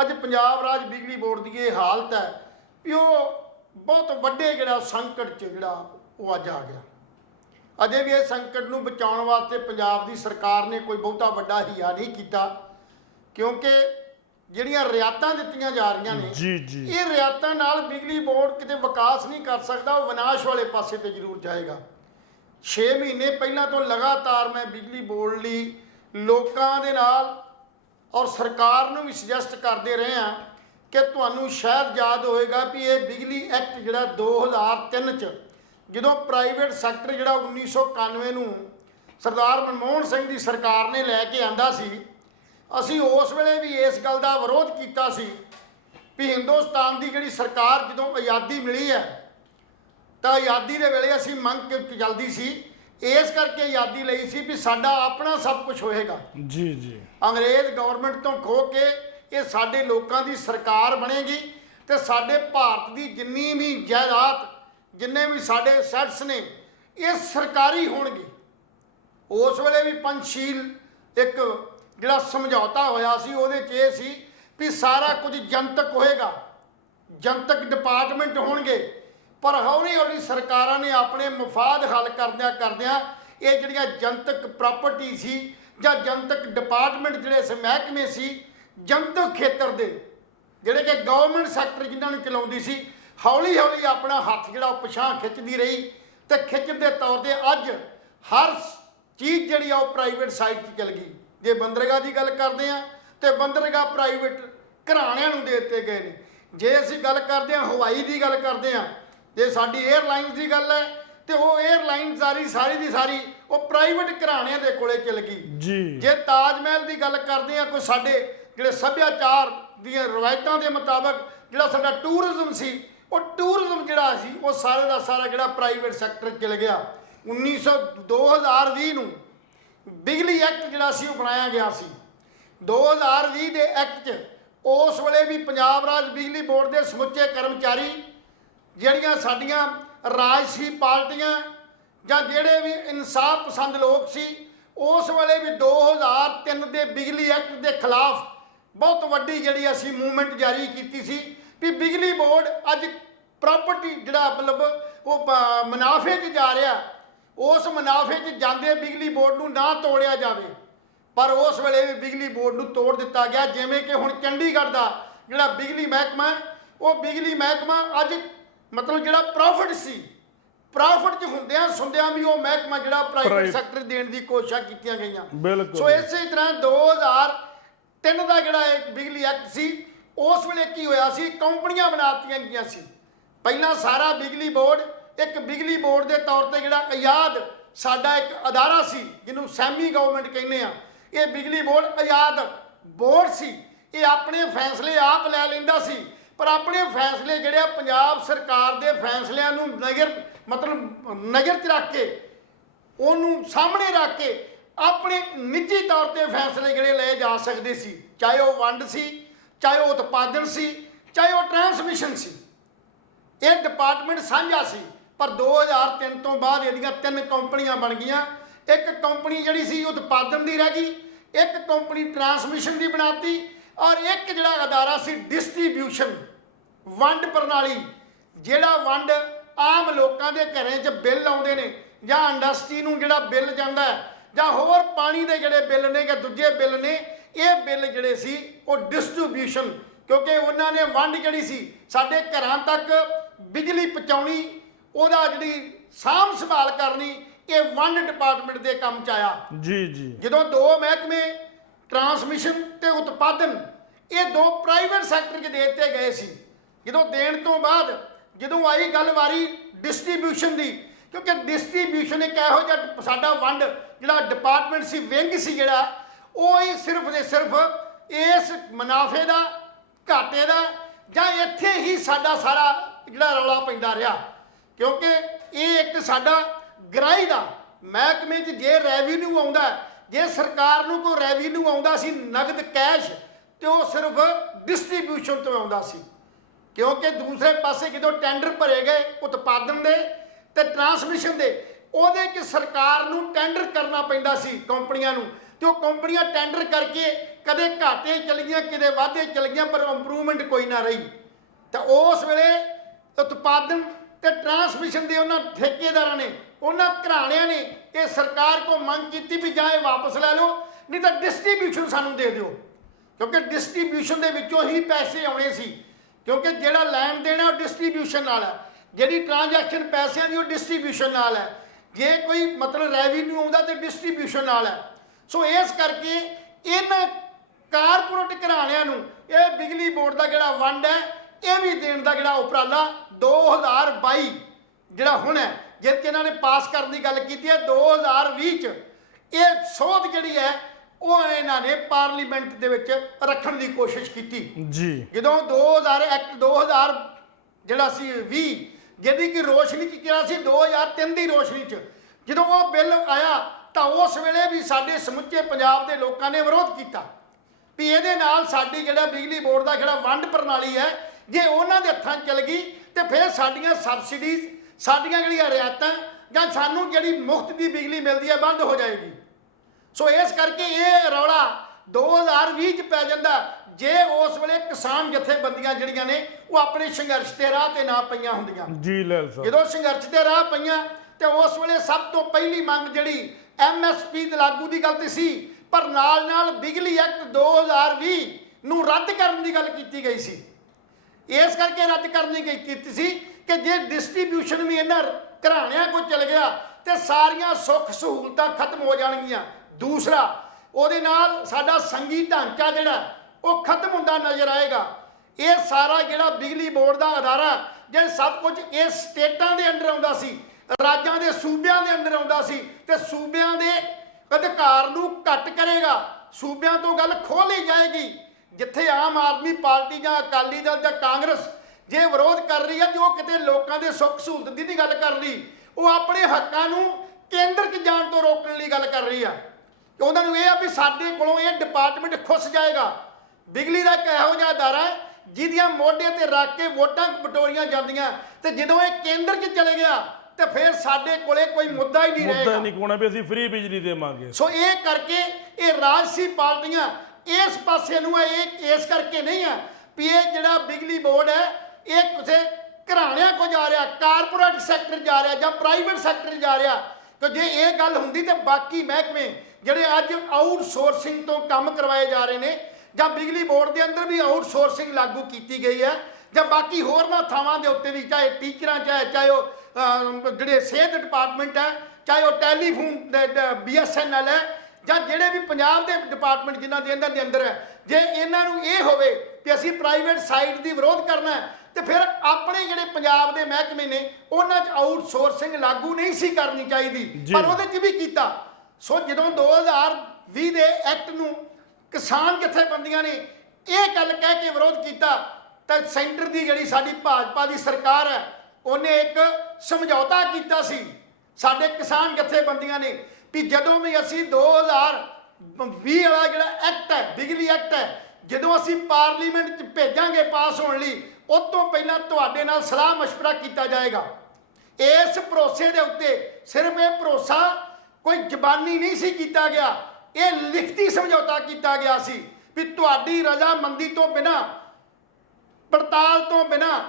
ਅੱਜ ਪੰਜਾਬ ਰਾਜ ਬਿਜਲੀ ਬੋਰਡ ਦੀ ਇਹ ਹਾਲਤ ਹੈ ਵੀ ਉਹ ਬਹੁਤ ਵੱਡੇ ਜਿਹੜਾ ਸੰਕਟ 'ਚ ਜਿਹੜਾ ਉਹ ਅੱਜ ਆ ਗਿਆ। ਅਜੇ ਵੀ ਇਹ ਸੰਕਟ ਨੂੰ ਬਚਾਉਣ ਵਾਸਤੇ ਪੰਜਾਬ ਦੀ ਸਰਕਾਰ ਨੇ ਕੋਈ ਬਹੁਤਾ ਵੱਡਾ ਹਿਆ ਨਹੀਂ ਕੀਤਾ, ਕਿਉਂਕਿ ਜਿਹੜੀਆਂ ਰਿਆਇਤਾਂ ਦਿੱਤੀਆਂ ਜਾ ਰਹੀਆਂ ਨੇ ਇਹ ਰਿਆਇਤਾਂ ਨਾਲ ਬਿਜਲੀ ਬੋਰਡ ਕਿਤੇ ਵਿਕਾਸ ਨਹੀਂ ਕਰ ਸਕਦਾ, ਉਹ ਵਿਨਾਸ਼ ਵਾਲੇ ਪਾਸੇ ਤੇ ਜ਼ਰੂਰ ਜਾਏਗਾ। 6 ਮਹੀਨੇ ਪਹਿਲਾਂ ਤੋਂ ਲਗਾਤਾਰ ਮੈਂ ਬਿਜਲੀ ਬੋਰਡ ਲਈ ਲੋਕਾਂ ਦੇ ਨਾਲ ਔਰ ਸਰਕਾਰ ਨੂੰ ਵੀ ਸੁਜੈਸਟ ਕਰਦੇ ਰਹੇ ਹਾਂ ਕਿ ਤੁਹਾਨੂੰ ਸ਼ਾਇਦ ਯਾਦ ਹੋਏਗਾ ਵੀ ਇਹ ਬਿਜਲੀ ਐਕਟ ਜਿਹੜਾ 2003 ਚ ਜਦੋਂ ਪ੍ਰਾਈਵੇਟ ਸੈਕਟਰ ਜਿਹੜਾ 1991 ਨੂੰ ਸਰਦਾਰ ਮਨਮੋਹਨ ਸਿੰਘ ਦੀ ਸਰਕਾਰ ਨੇ ਲੈ ਕੇ ਆਂਦਾ ਸੀ, ਅਸੀਂ ਉਸ ਵੇਲੇ ਵੀ ਇਸ ਗੱਲ ਦਾ ਵਿਰੋਧ ਕੀਤਾ ਸੀ ਵੀ ਹਿੰਦੁਸਤਾਨ ਦੀ ਜਿਹੜੀ ਸਰਕਾਰ ਜਦੋਂ ਆਜ਼ਾਦੀ ਮਿਲੀ ਹੈ ਤਾਂ ਆਜ਼ਾਦੀ ਦੇ ਵੇਲੇ ਅਸੀਂ ਮੰਗ ਕੇ ਚੱਲਦੀ ਸੀ, ਇਸ ਕਰਕੇ ਆਜ਼ਾਦੀ ਲਈ ਸੀ ਵੀ ਸਾਡਾ ਆਪਣਾ ਸਭ ਕੁਝ ਹੋਏਗਾ। ਜੀ ਜੀ। ਅੰਗਰੇਜ਼ ਗਵਰਨਮੈਂਟ ਤੋਂ ਖੋ ਕੇ ਇਹ ਸਾਡੇ ਲੋਕਾਂ ਦੀ ਸਰਕਾਰ ਬਣੇਗੀ ਤੇ ਸਾਡੇ ਭਾਰਤ ਦੀ ਜਿੰਨੀ ਵੀ ਜਾਇਦਾਦ, ਜਿੰਨੇ ਵੀ ਸਾਡੇ ਸੈਟਸ ਨੇ, ਇਹ ਸਰਕਾਰੀ ਹੋਣਗੇ। ਉਸ ਵੇਲੇ ਵੀ ਪੰਚਸ਼ੀਲ ਇੱਕ ਜਿਹੜਾ ਸਮਝੌਤਾ ਹੋਇਆ ਸੀ, ਉਹਦੇ 'ਚ ਇਹ ਸੀ ਵੀ ਸਾਰਾ ਕੁਝ ਜਨਤਕ ਹੋਏਗਾ, ਜਨਤਕ ਡਿਪਾਰਟਮੈਂਟ ਹੋਣਗੇ। ਪਰ ਹੌਲੀ ਹੌਲੀ ਸਰਕਾਰਾਂ ਨੇ ਆਪਣੇ ਮਫਾਦ ਹੱਲ ਕਰਦਿਆਂ ਇਹ ਜਿਹੜੀਆਂ ਜਨਤਕ ਪ੍ਰਾਪਰਟੀ ਸੀ ਜਾਂ ਜਨਤਕ ਡਿਪਾਰਟਮੈਂਟ ਜਿਹੜੇ ਸੀ, ਮਹਿਕਮੇ ਸੀ ਜਨਤਕ ਖੇਤਰ ਦੇ, ਜਿਹੜੇ ਕਿ ਗਵਰਨਮੈਂਟ ਸੈਕਟਰ ਜਿਨ੍ਹਾਂ ਨੂੰ ਚਲਾਉਂਦੀ ਸੀ, ਹੌਲੀ ਹੌਲੀ ਆਪਣਾ ਹੱਥ ਜਿਹੜਾ ਉਹ ਪਿਛਾਂਹ ਖਿੱਚਦੀ ਰਹੀ ਤੇ ਖਿੱਚਣ ਦੇ ਤੌਰ 'ਤੇ ਅੱਜ ਹਰ ਚੀਜ਼ ਜਿਹੜੀ ਆ ਉਹ ਪ੍ਰਾਈਵੇਟ ਸਾਈਡ 'ਤੇ ਚਲ ਗਈ। ਜੇ ਬੰਦਰਗਾਹ ਦੀ ਗੱਲ ਕਰਦੇ ਆ ਤੇ ਬੰਦਰਗਾਹ ਪ੍ਰਾਈਵੇਟ ਘਰਾਣਿਆਂ ਨੂੰ ਦੇ ਦਿੱਤੇ ਗਏ ਨੇ। ਜੇ ਅਸੀਂ ਗੱਲ ਕਰਦੇ ਹਾਂ ਹਵਾਈ ਦੀ ਗੱਲ ਕਰਦੇ ਹਾਂ, ਜੇ ਸਾਡੀ 에ਅਰਲਾਈਨਸ ਦੀ ਗੱਲ ਹੈ ਤੇ ਉਹ 에ਅਰਲਾਈਨ ਸਾਰੀ ਦੀ ਸਾਰੀ ਉਹ ਪ੍ਰਾਈਵੇਟ ਘਰਾਣਿਆਂ ਦੇ ਕੋਲੇ ਚਲ ਗਈ ਜੀ। ਜੇ ਤਾਜ ਮਹਿਲ ਦੀ ਗੱਲ ਕਰਦੇ ਆ, ਕੋਈ ਸਾਡੇ ਜਿਹੜੇ ਸੱਭਿਆਚਾਰ ਦੀਆਂ ਰਵਾਇਤਾਂ ਦੇ ਮੁਤਾਬਕ ਜਿਹੜਾ ਸਾਡਾ ਟੂਰਿਜ਼ਮ ਸੀ, ਉਹ ਟੂਰਿਜ਼ਮ ਜਿਹੜਾ ਸੀ ਉਹ ਸਾਰੇ ਦਾ ਸਾਰਾ ਜਿਹੜਾ ਪ੍ਰਾਈਵੇਟ ਸੈਕਟਰ ਚਲ ਗਿਆ। 2020 ਨੂੰ ਬਿਜਲੀ ਐਕਟ ਜਿਹੜਾ ਸੀ ਉਹ ਬਣਾਇਆ ਗਿਆ ਸੀ। 2020 ਦੇ ਐਕਟ 'ਚ ਉਸ ਵੇਲੇ ਵੀ ਪੰਜਾਬ ਰਾਜ ਬਿਜਲੀ ਬੋਰਡ ਦੇ ਸਮੁੱਚੇ ਕਰਮਚਾਰੀ, ਜਿਹੜੀਆਂ ਸਾਡੀਆਂ ਰਾਜਸੀ ਪਾਰਟੀਆਂ ਜਾਂ ਜਿਹੜੇ ਵੀ ਇਨਸਾਫ ਪਸੰਦ ਲੋਕ ਸੀ, ਉਸ ਵੇਲੇ ਵੀ 2003 ਦੇ ਬਿਜਲੀ ਐਕਟ ਦੇ ਖਿਲਾਫ ਬਹੁਤ ਵੱਡੀ ਜਿਹੜੀ ਅਸੀਂ ਮੂਵਮੈਂਟ ਜਾਰੀ ਕੀਤੀ ਸੀ ਵੀ ਬਿਜਲੀ ਬੋਰਡ ਅੱਜ ਪ੍ਰਾਪਰਟੀ ਜਿਹੜਾ ਮਤਲਬ ਉਹ ਮੁਨਾਫੇ 'ਚ ਜਾ ਰਿਹਾ, ਉਸ ਮੁਨਾਫੇ 'ਚ ਜਾਂਦੇ ਬਿਜਲੀ ਬੋਰਡ ਨੂੰ ਨਾ ਤੋੜਿਆ ਜਾਵੇ। ਪਰ ਉਸ ਵੇਲੇ ਵੀ ਬਿਜਲੀ ਬੋਰਡ ਨੂੰ ਤੋੜ ਦਿੱਤਾ ਗਿਆ। ਜਿਵੇਂ ਕਿ ਹੁਣ ਚੰਡੀਗੜ੍ਹ ਦਾ ਜਿਹੜਾ ਬਿਜਲੀ ਮਹਿਕਮਾ, ਉਹ ਬਿਜਲੀ ਮਹਿਕਮਾ ਅੱਜ ਮਤਲਬ ਜਿਹੜਾ ਪ੍ਰੋਫਿਟ ਸੀ, ਪ੍ਰੋਫਿਟ 'ਚ ਹੁੰਦਿਆਂ ਸੁਣਦਿਆਂ ਵੀ ਉਹ ਮਹਿਕਮਾ ਜਿਹੜਾ ਪ੍ਰਾਈਵੇਟ ਸੈਕਟਰ ਦੇਣ ਦੀ ਕੋਸ਼ਿਸ਼ਾਂ ਕੀਤੀਆਂ ਗਈਆਂ। ਸੋ ਇਸੇ ਤਰ੍ਹਾਂ 2003 ਦਾ ਜਿਹੜਾ ਇੱਕ ਬਿਜਲੀ ਐਕਟ ਸੀ, ਉਸ ਵੇਲੇ ਕੀ ਹੋਇਆ ਸੀ, ਕੰਪਨੀਆਂ ਬਣਾ ਦਿੱਤੀਆਂ ਗਈਆਂ ਸੀ। ਪਹਿਲਾਂ ਸਾਰਾ ਬਿਜਲੀ ਬੋਰਡ ਇੱਕ ਬਿਜਲੀ ਬੋਰਡ ਦੇ ਤੌਰ ਤੇ ਜਿਹੜਾ ਆਜ਼ਾਦ ਸਾਡਾ ਇੱਕ ਅਦਾਰਾ ਸੀ, ਜਿਹਨੂੰ ਸੈਮੀ ਗਵਰਨਮੈਂਟ ਕਹਿੰਦੇ ਆ, ਇਹ ਬਿਜਲੀ ਬੋਰਡ ਆਜ਼ਾਦ ਬੋਰਡ ਸੀ। ਇਹ ਆਪਣੇ ਫੈਸਲੇ ਆਪ ਲੈ ਲੈਂਦਾ ਸੀ, ਪਰ ਆਪਣੇ ਫੈਸਲੇ ਜਿਹੜੇ ਆ ਪੰਜਾਬ ਸਰਕਾਰ ਦੇ ਫੈਸਲਿਆਂ ਨੂੰ ਨਜ਼ਰ 'ਚ ਰੱਖ ਕੇ, ਉਹਨੂੰ ਸਾਹਮਣੇ ਰੱਖ ਕੇ ਆਪਣੇ ਨਿੱਜੀ ਤੌਰ ਤੇ ਫੈਸਲੇ ਜਿਹੜੇ ਲਏ ਜਾ ਸਕਦੇ ਸੀ, ਚਾਹੇ ਉਹ ਵੰਡ ਸੀ, ਚਾਹੇ ਉਹ ਉਤਪਾਦਨ ਸੀ, ਚਾਹੇ ਉਹ ਟਰਾਂਸਮਿਸ਼ਨ ਸੀ। ਇਹ ਡਿਪਾਰਟਮੈਂਟ ਸਾਂਝਾ ਸੀ। ਪਰ 2003 ਤੋਂ ਬਾਅਦ ਇਹਦੀਆਂ 3 ਕੰਪਨੀਆਂ ਬਣ ਗਈਆਂ। ਇੱਕ ਕੰਪਨੀ ਜਿਹੜੀ ਸੀ ਉਤਪਾਦਨ ਦੀ ਰਹਿ ਗਈ, ਇੱਕ ਕੰਪਨੀ ਟਰਾਂਸਮਿਸ਼ਨ ਦੀ ਬਣਾਤੀ, ਔਰ ਇੱਕ ਜਿਹੜਾ ਅਦਾਰਾ ਸੀ ਡਿਸਟ੍ਰੀਬਿਊਸ਼ਨ ਵੰਡ ਪ੍ਰਣਾਲੀ, ਜਿਹੜਾ ਵੰਡ ਆਮ ਲੋਕਾਂ ਦੇ ਘਰਾਂ 'ਚ ਬਿੱਲ ਆਉਂਦੇ ਨੇ ਜਾਂ ਇੰਡਸਟਰੀ ਨੂੰ ਜਿਹੜਾ ਬਿੱਲ ਜਾਂਦਾ ਜਾਂ ਹੋਰ ਪਾਣੀ ਦੇ ਜਿਹੜੇ ਬਿੱਲ ਨੇ ਜਾਂ ਦੂਜੇ ਬਿੱਲ ਨੇ, ਇਹ ਬਿੱਲ ਜਿਹੜੇ ਸੀ ਉਹ ਡਿਸਟ੍ਰੀਬਿਊਸ਼ਨ, ਕਿਉਂਕਿ ਉਹਨਾਂ ਨੇ ਵੰਡ ਜਿਹੜੀ ਸੀ ਸਾਡੇ ਘਰਾਂ ਤੱਕ ਬਿਜਲੀ ਪਹੁੰਚਾਉਣੀ, ਉਹਦਾ ਜਿਹੜੀ ਸਾਂਭ ਸੰਭਾਲ ਕਰਨੀ, ਇਹ ਵੰਡ ਡਿਪਾਰਟਮੈਂਟ ਦੇ ਕੰਮ 'ਚ ਆਇਆ ਜੀ। ਜਦੋਂ 2 ਮਹਿਕਮੇ ਟਰਾਂਸਮਿਸ਼ਨ ਤੇ ਉਤਪਾਦਨ, ਇਹ 2 ਪ੍ਰਾਈਵੇਟ ਸੈਕਟਰ 'ਚ ਦੇ ਦਿੱਤੇ ਗਏ ਸੀ। ਜਦੋਂ ਦੇਣ ਤੋਂ ਬਾਅਦ ਜਦੋਂ ਆਈ ਗੱਲ ਵਾਰੀ ਡਿਸਟ੍ਰੀਬਿਊਸ਼ਨ ਦੀ, ਕਿਉਂਕਿ ਡਿਸਟ੍ਰੀਬਿਊਸ਼ਨ ਇੱਕ ਇਹੋ ਜਿਹਾ ਸਾਡਾ ਵੰਡ ਜਿਹੜਾ ਡਿਪਾਰਟਮੈਂਟ ਸੀ, ਵਿੰਗ ਸੀ ਜਿਹੜਾ, ਉਹ ਹੀ ਸਿਰਫ ਤੇ ਸਿਰਫ ਇਸ ਮੁਨਾਫੇ ਦਾ, ਘਾਟੇ ਦਾ ਜਾਂ ਇੱਥੇ ਹੀ ਸਾਡਾ ਸਾਰਾ ਜਿਹੜਾ ਰੌਲਾ ਪੈਂਦਾ ਰਿਹਾ। ਕਿਉਂਕਿ ਇਹ ਇੱਕ ਸਾਡਾ ਗ੍ਰਾਹੀ ਦਾ ਮਹਿਕਮੇ 'ਚ ਜੇ ਰੈਵਨਿਊ ਆਉਂਦਾ, ਜੇ ਸਰਕਾਰ ਨੂੰ ਕੋਈ ਰੈਵਨਿਊ ਆਉਂਦਾ ਸੀ ਨਗਦ ਕੈਸ਼, ਤੇ ਉਹ ਸਿਰਫ ਡਿਸਟ੍ਰੀਬਿਊਸ਼ਨ ਤੋਂ ਆਉਂਦਾ ਸੀ। ਕਿਉਂਕਿ ਦੂਸਰੇ ਪਾਸੇ ਜਦੋਂ ਟੈਂਡਰ ਭਰੇ ਗਏ ਉਤਪਾਦਨ ਦੇ ਤੇ ਟਰਾਂਸਮਿਸ਼ਨ ਦੇ, ਉਹਦੇ 'ਚ ਸਰਕਾਰ ਨੂੰ ਟੈਂਡਰ ਕਰਨਾ ਪੈਂਦਾ ਸੀ ਕੰਪਨੀਆਂ ਨੂੰ, ਤੇ ਉਹ ਕੰਪਨੀਆਂ ਟੈਂਡਰ ਕਰਕੇ ਕਦੇ ਘਾਟੇ ਚਲ ਗਈਆਂ, ਕਿਤੇ ਵਾਧੇ ਚਲ ਗਈਆਂ, ਪਰ ਇੰਪਰੂਵਮੈਂਟ ਕੋਈ ਨਾ ਰਹੀ। ਤਾਂ ਉਸ ਵੇਲੇ ਉਤਪਾਦਨ ਤੇ ਟਰਾਂਸਮਿਸ਼ਨ ਦੇ ਉਹਨਾਂ ਠੇਕੇਦਾਰਾਂ ਨੇ, ਉਹਨਾਂ ਘਰਾਣਿਆਂ ਨੇ ਇਹ ਸਰਕਾਰ ਕੋਲ ਮੰਗ ਕੀਤੀ ਵੀ ਜਾਂ ਇਹ ਵਾਪਸ ਲੈ ਲਓ, ਨਹੀਂ ਤਾਂ ਡਿਸਟ੍ਰੀਬਿਊਸ਼ਨ ਸਾਨੂੰ ਦੇ ਦਿਓ, ਕਿਉਂਕਿ ਡਿਸਟ੍ਰੀਬਿਊਸ਼ਨ ਦੇ ਵਿੱਚੋਂ ਹੀ ਪੈਸੇ ਆਉਣੇ ਸੀ। ਕਿਉਂਕਿ ਜਿਹੜਾ ਲੈਣ ਦੇਣਾ ਉਹ ਡਿਸਟ੍ਰੀਬਿਊਸ਼ਨ ਨਾਲ ਹੈ, ਜਿਹੜੀ ਟ੍ਰਾਂਜੈਕਸ਼ਨ ਪੈਸਿਆਂ ਦੀ ਉਹ ਡਿਸਟ੍ਰੀਬਿਊਸ਼ਨ ਨਾਲ ਹੈ, ਜੇ ਕੋਈ ਮਤਲਬ ਰੈਵਨਿਊ ਆਉਂਦਾ ਤੇ ਡਿਸਟ੍ਰੀਬਿਊਸ਼ਨ ਨਾਲ ਹੈ। ਸੋ ਇਸ ਕਰਕੇ ਇਹਨਾਂ ਕਾਰਪੋਰੇਟ ਘਰਾਣਿਆਂ ਨੂੰ ਇਹ ਬਿਜਲੀ ਬੋਰਡ ਦਾ ਜਿਹੜਾ ਵੰਡ ਹੈ ਇਹ ਵੀ ਦੇਣ ਦਾ ਜਿਹੜਾ ਉਪਰਾਲਾ 2022 ਜਿਹੜਾ ਹੁਣ ਹੈ, ਜਿਸ 'ਚ ਇਹਨਾਂ ਨੇ ਪਾਸ ਕਰਨ ਦੀ ਗੱਲ ਕੀਤੀ ਹੈ, 2020 'ਚ ਇਹ ਸੋਧ ਜਿਹੜੀ ਹੈ ਉਹ ਇਹਨਾਂ ਨੇ ਪਾਰਲੀਮੈਂਟ ਦੇ ਵਿੱਚ ਰੱਖਣ ਦੀ ਕੋਸ਼ਿਸ਼ ਕੀਤੀ ਜੀ। ਜਦੋਂ 2000 ਐਕਟ 2000 ਜਿਹੜਾ ਸੀ 20 ਜਿਹਦੀ ਕਿ ਰੋਸ਼ਨੀ 'ਚ ਕਿਹਾ ਸੀ 2003 ਦੀ ਰੋਸ਼ਨੀ 'ਚ ਜਦੋਂ ਉਹ ਬਿੱਲ ਆਇਆ ਤਾਂ ਉਸ ਵੇਲੇ ਵੀ ਸਾਡੇ ਸਮੁੱਚੇ ਪੰਜਾਬ ਦੇ ਲੋਕਾਂ ਨੇ ਵਿਰੋਧ ਕੀਤਾ ਵੀ ਇਹਦੇ ਨਾਲ ਸਾਡੀ ਜਿਹੜਾ ਬਿਜਲੀ ਬੋਰਡ ਦਾ ਜਿਹੜਾ ਵੰਡ ਪ੍ਰਣਾਲੀ ਹੈ ਜੇ ਉਹਨਾਂ ਦੇ ਹੱਥਾਂ 'ਚ ਚਲ ਗਈ ਤੇ ਫਿਰ ਸਾਡੀਆਂ ਸਬਸਿਡੀਜ਼, ਸਾਡੀਆਂ ਜਿਹੜੀਆਂ ਰਿਆਇਤਾਂ ਜਾਂ ਸਾਨੂੰ ਜਿਹੜੀ ਮੁਫਤ ਦੀ ਬਿਜਲੀ ਮਿਲਦੀ ਹੈ ਬੰਦ ਹੋ ਜਾਏਗੀ। ਸੋ ਇਸ ਕਰਕੇ ਇਹ ਰੌਲਾ 2020 'ਚ ਪੈ ਜਾਂਦਾ ਜੇ ਉਸ ਵੇਲੇ ਕਿਸਾਨ ਜਥੇਬੰਦੀਆਂ ਜਿਹੜੀਆਂ ਨੇ ਉਹ ਆਪਣੇ ਸੰਘਰਸ਼ ਦੇ ਰਾਹ ਤੇ ਨਾ ਪਈਆਂ ਹੁੰਦੀਆਂ। ਜੀ ਲੈਲ ਸਾਹਿਬ, ਜਦੋਂ ਸੰਘਰਸ਼ ਦੇ ਰਾਹ ਪਈਆਂ ਤੇ ਉਸ ਵੇਲੇ ਸਭ ਤੋਂ ਪਹਿਲੀ ਮੰਗ ਜਿਹੜੀ MSP ਦੇ ਲਾਗੂ ਦੀ ਗੱਲ ਤੇ ਸੀ, ਪਰ ਨਾਲ ਨਾਲ ਬਿਜਲੀ ਐਕਟ 2020 ਨੂੰ ਰੱਦ ਕਰਨ ਦੀ ਗੱਲ ਕੀਤੀ ਗਈ ਸੀ। ਇਸ ਕਰਕੇ ਰੱਦ ਕਰਨੀ ਕੀਤੀ ਸੀ ਕਿ ਜੇ ਡਿਸਟ੍ਰੀਬਿਊਸ਼ਨ ਵੀ ਇਹਨਾਂ ਘਰਾਣਿਆਂ ਕੋਲ ਚਲ ਗਿਆ ਤੇ ਸਾਰੀਆਂ ਸੁੱਖ ਸਹੂਲਤਾਂ ਖਤਮ ਹੋ ਜਾਣਗੀਆਂ। ਦੂਸਰਾ, ਉਹਦੇ ਨਾਲ ਸਾਡਾ ਸੰਘੀ ਢਾਂਚਾ ਜਿਹੜਾ ਉਹ ਖਤਮ ਹੁੰਦਾ ਨਜ਼ਰ ਆਏਗਾ। ਇਹ ਸਾਰਾ ਜਿਹੜਾ ਬਿਜਲੀ ਬੋਰਡ ਦਾ ਅਦਾਰਾ ਜੇ ਸਭ ਕੁਝ ਇਹ ਸਟੇਟਾਂ ਦੇ ਅੰਡਰ ਆਉਂਦਾ ਸੀ, ਰਾਜਾਂ ਦੇ ਸੂਬਿਆਂ ਦੇ ਅੰਡਰ ਆਉਂਦਾ ਸੀ ਤੇ ਸੂਬਿਆਂ ਦੇ ਅਧਿਕਾਰ ਨੂੰ ਘੱਟ ਕਰੇਗਾ, ਸੂਬਿਆਂ ਤੋਂ ਗੱਲ ਖੋਹ ਲਈ ਜਾਏਗੀ। ਜਿੱਥੇ ਆਮ ਆਦਮੀ ਪਾਰਟੀ ਜਾਂ ਅਕਾਲੀ ਦਲ ਜਾਂ ਕਾਂਗਰਸ ਜੇ ਵਿਰੋਧ ਕਰ ਰਹੀ ਹੈ ਤੇ ਉਹ ਕਿਤੇ ਲੋਕਾਂ ਦੇ ਸੁੱਖ ਸਹੂਲਤ ਦੀ ਨਹੀਂ ਗੱਲ ਕਰ ਰਹੀ, ਉਹ ਆਪਣੇ ਹੱਕਾਂ ਨੂੰ ਕੇਂਦਰ 'ਚ ਜਾਣ ਤੋਂ ਰੋਕਣ ਲਈ ਗੱਲ ਕਰ ਰਹੀ ਆ। ਕਿ ਉਹਨਾਂ ਨੂੰ ਇਹ ਆ ਵੀ ਸਾਡੇ ਕੋਲੋਂ ਇਹ ਡਿਪਾਰਟਮੈਂਟ ਖੁੱਸ ਜਾਏਗਾ। ਬਿਜਲੀ ਦਾ ਇੱਕ ਇਹੋ ਜਿਹਾ ਅਦਾਰਾ ਹੈ ਜਿਹਦੀਆਂ ਮੋਢੇ ਤੇ ਰੱਖ ਕੇ ਵੋਟਾਂ ਬਟੋਰੀਆਂ ਜਾਂਦੀਆਂ ਤੇ ਜਦੋਂ ਇਹ ਕੇਂਦਰ 'ਚ ਚਲੇ ਗਿਆ ਤੇ ਫਿਰ ਸਾਡੇ ਕੋਲੇ ਕੋਈ ਮੁੱਦਾ ਹੀ ਨਹੀਂ ਰਹੇਗਾ। ਮੁੱਦਾ ਨਹੀਂ ਕੋਣਾ ਵੀ ਅਸੀਂ ਫ੍ਰੀ ਬਿਜਲੀ ਦੇਵਾਂਗੇ। ਸੋ ਇਹ ਕਰਕੇ ਇਹ ਰਾਜਸੀ ਪਾਰਟੀਆਂ ਇਸ ਪਾਸੇ ਨੂੰ ਹੈ, ਇਹ ਇਸ ਕਰਕੇ ਨਹੀਂ ਆ ਵੀ ਇਹ ਜਿਹੜਾ ਬਿਜਲੀ ਬੋਰਡ ਹੈ ਇਹ ਕਿਸੇ ਘਰਾਣਿਆਂ ਕੋ ਜਾ ਰਿਹਾ, ਕਾਰਪੋਰੇਟ ਸੈਕਟਰ ਜਾ ਰਿਹਾ ਜਾਂ ਪ੍ਰਾਈਵੇਟ ਸੈਕਟਰ ਜਾ ਰਿਹਾ। ਕਿ ਜੇ ਇਹ ਗੱਲ ਹੁੰਦੀ ਤੇ ਬਾਕੀ ਮਹਿਕਮੇ ਜਿਹੜੇ ਅੱਜ ਆਊਟਸੋਰਸਿੰਗ ਤੋਂ ਕੰਮ ਕਰਵਾਏ ਜਾ ਰਹੇ ਨੇ ਜਾਂ ਬਿਜਲੀ ਬੋਰਡ ਦੇ ਅੰਦਰ ਵੀ ਆਊਟਸੋਰਸਿੰਗ ਲਾਗੂ ਕੀਤੀ ਗਈ ਹੈ ਜਾਂ ਬਾਕੀ ਹੋਰਨਾਂ ਥਾਵਾਂ ਦੇ ਉੱਤੇ ਵੀ, ਚਾਹੇ ਟੀਚਰਾਂ ਚਾਹੇ ਉਹ ਜਿਹੜੇ ਸਿਹਤ ਡਿਪਾਰਟਮੈਂਟ ਹੈ, ਚਾਹੇ ਉਹ ਟੈਲੀਫੋਨ BSNL ਹੈ ਜਾਂ ਜਿਹੜੇ ਵੀ ਪੰਜਾਬ ਦੇ ਡਿਪਾਰਟਮੈਂਟ ਜਿਨ੍ਹਾਂ ਦੇ ਅੰਦਰ ਹੈ, ਜੇ ਇਹਨਾਂ ਨੂੰ ਇਹ ਹੋਵੇ ਕਿ ਅਸੀਂ ਪ੍ਰਾਈਵੇਟ ਸਾਈਡ ਦੀ ਵਿਰੋਧ ਕਰਨਾ ਤੇ ਫਿਰ ਆਪਣੇ ਜਿਹੜੇ ਪੰਜਾਬ ਦੇ ਮਹਿਕਮੇ ਨੇ ਉਹਨਾਂ 'ਚ ਆਊਟਸੋਰਸਿੰਗ ਲਾਗੂ ਨਹੀਂ ਸੀ ਕਰਨੀ ਚਾਹੀਦੀ, ਪਰ ਉਹਦੇ 'ਚ ਵੀ ਕੀਤਾ। ਸੋ ਜਦੋਂ 2020 ਦੇ ਐਕਟ ਨੂੰ ਕਿਸਾਨ ਜਥੇਬੰਦੀਆਂ ਨੇ ਇਹ ਗੱਲ ਕਹਿ ਕੇ ਵਿਰੋਧ ਕੀਤਾ ਤਾਂ ਸੈਂਟਰ ਦੀ ਜਿਹੜੀ ਸਾਡੀ ਭਾਜਪਾ ਦੀ ਸਰਕਾਰ ਹੈ ਉਹਨੇ ਇੱਕ ਸਮਝੌਤਾ ਕੀਤਾ ਸੀ ਸਾਡੇ ਕਿਸਾਨ ਜਥੇਬੰਦੀਆਂ ਨੇ ਵੀ ਜਦੋਂ ਵੀ ਅਸੀਂ 2020 ਵਾਲਾ ਜਿਹੜਾ ਐਕਟ ਹੈ, ਬਿਜਲੀ ਐਕਟ ਹੈ, ਜਦੋਂ ਅਸੀਂ ਪਾਰਲੀਮੈਂਟ 'ਚ ਭੇਜਾਂਗੇ ਪਾਸ ਹੋਣ ਲਈ, ਉਸ ਤੋਂ ਪਹਿਲਾਂ ਤੁਹਾਡੇ ਨਾਲ ਸਲਾਹ ਮਸ਼ਵਰਾ ਕੀਤਾ ਜਾਏਗਾ। ਇਸ ਭਰੋਸੇ ਦੇ ਉੱਤੇ ਸਿਰਫ ਇਹ ਭਰੋਸਾ ਕੋਈ ਜ਼ਬਾਨੀ ਨਹੀਂ ਸੀ ਕੀਤਾ ਗਿਆ, ਇਹ ਲਿਖਤੀ ਸਮਝੌਤਾ ਕੀਤਾ ਗਿਆ ਸੀ ਵੀ ਤੁਹਾਡੀ ਰਜ਼ਾਮੰਦੀ ਤੋਂ ਬਿਨਾਂ, ਪੜਤਾਲ ਤੋਂ ਬਿਨਾਂ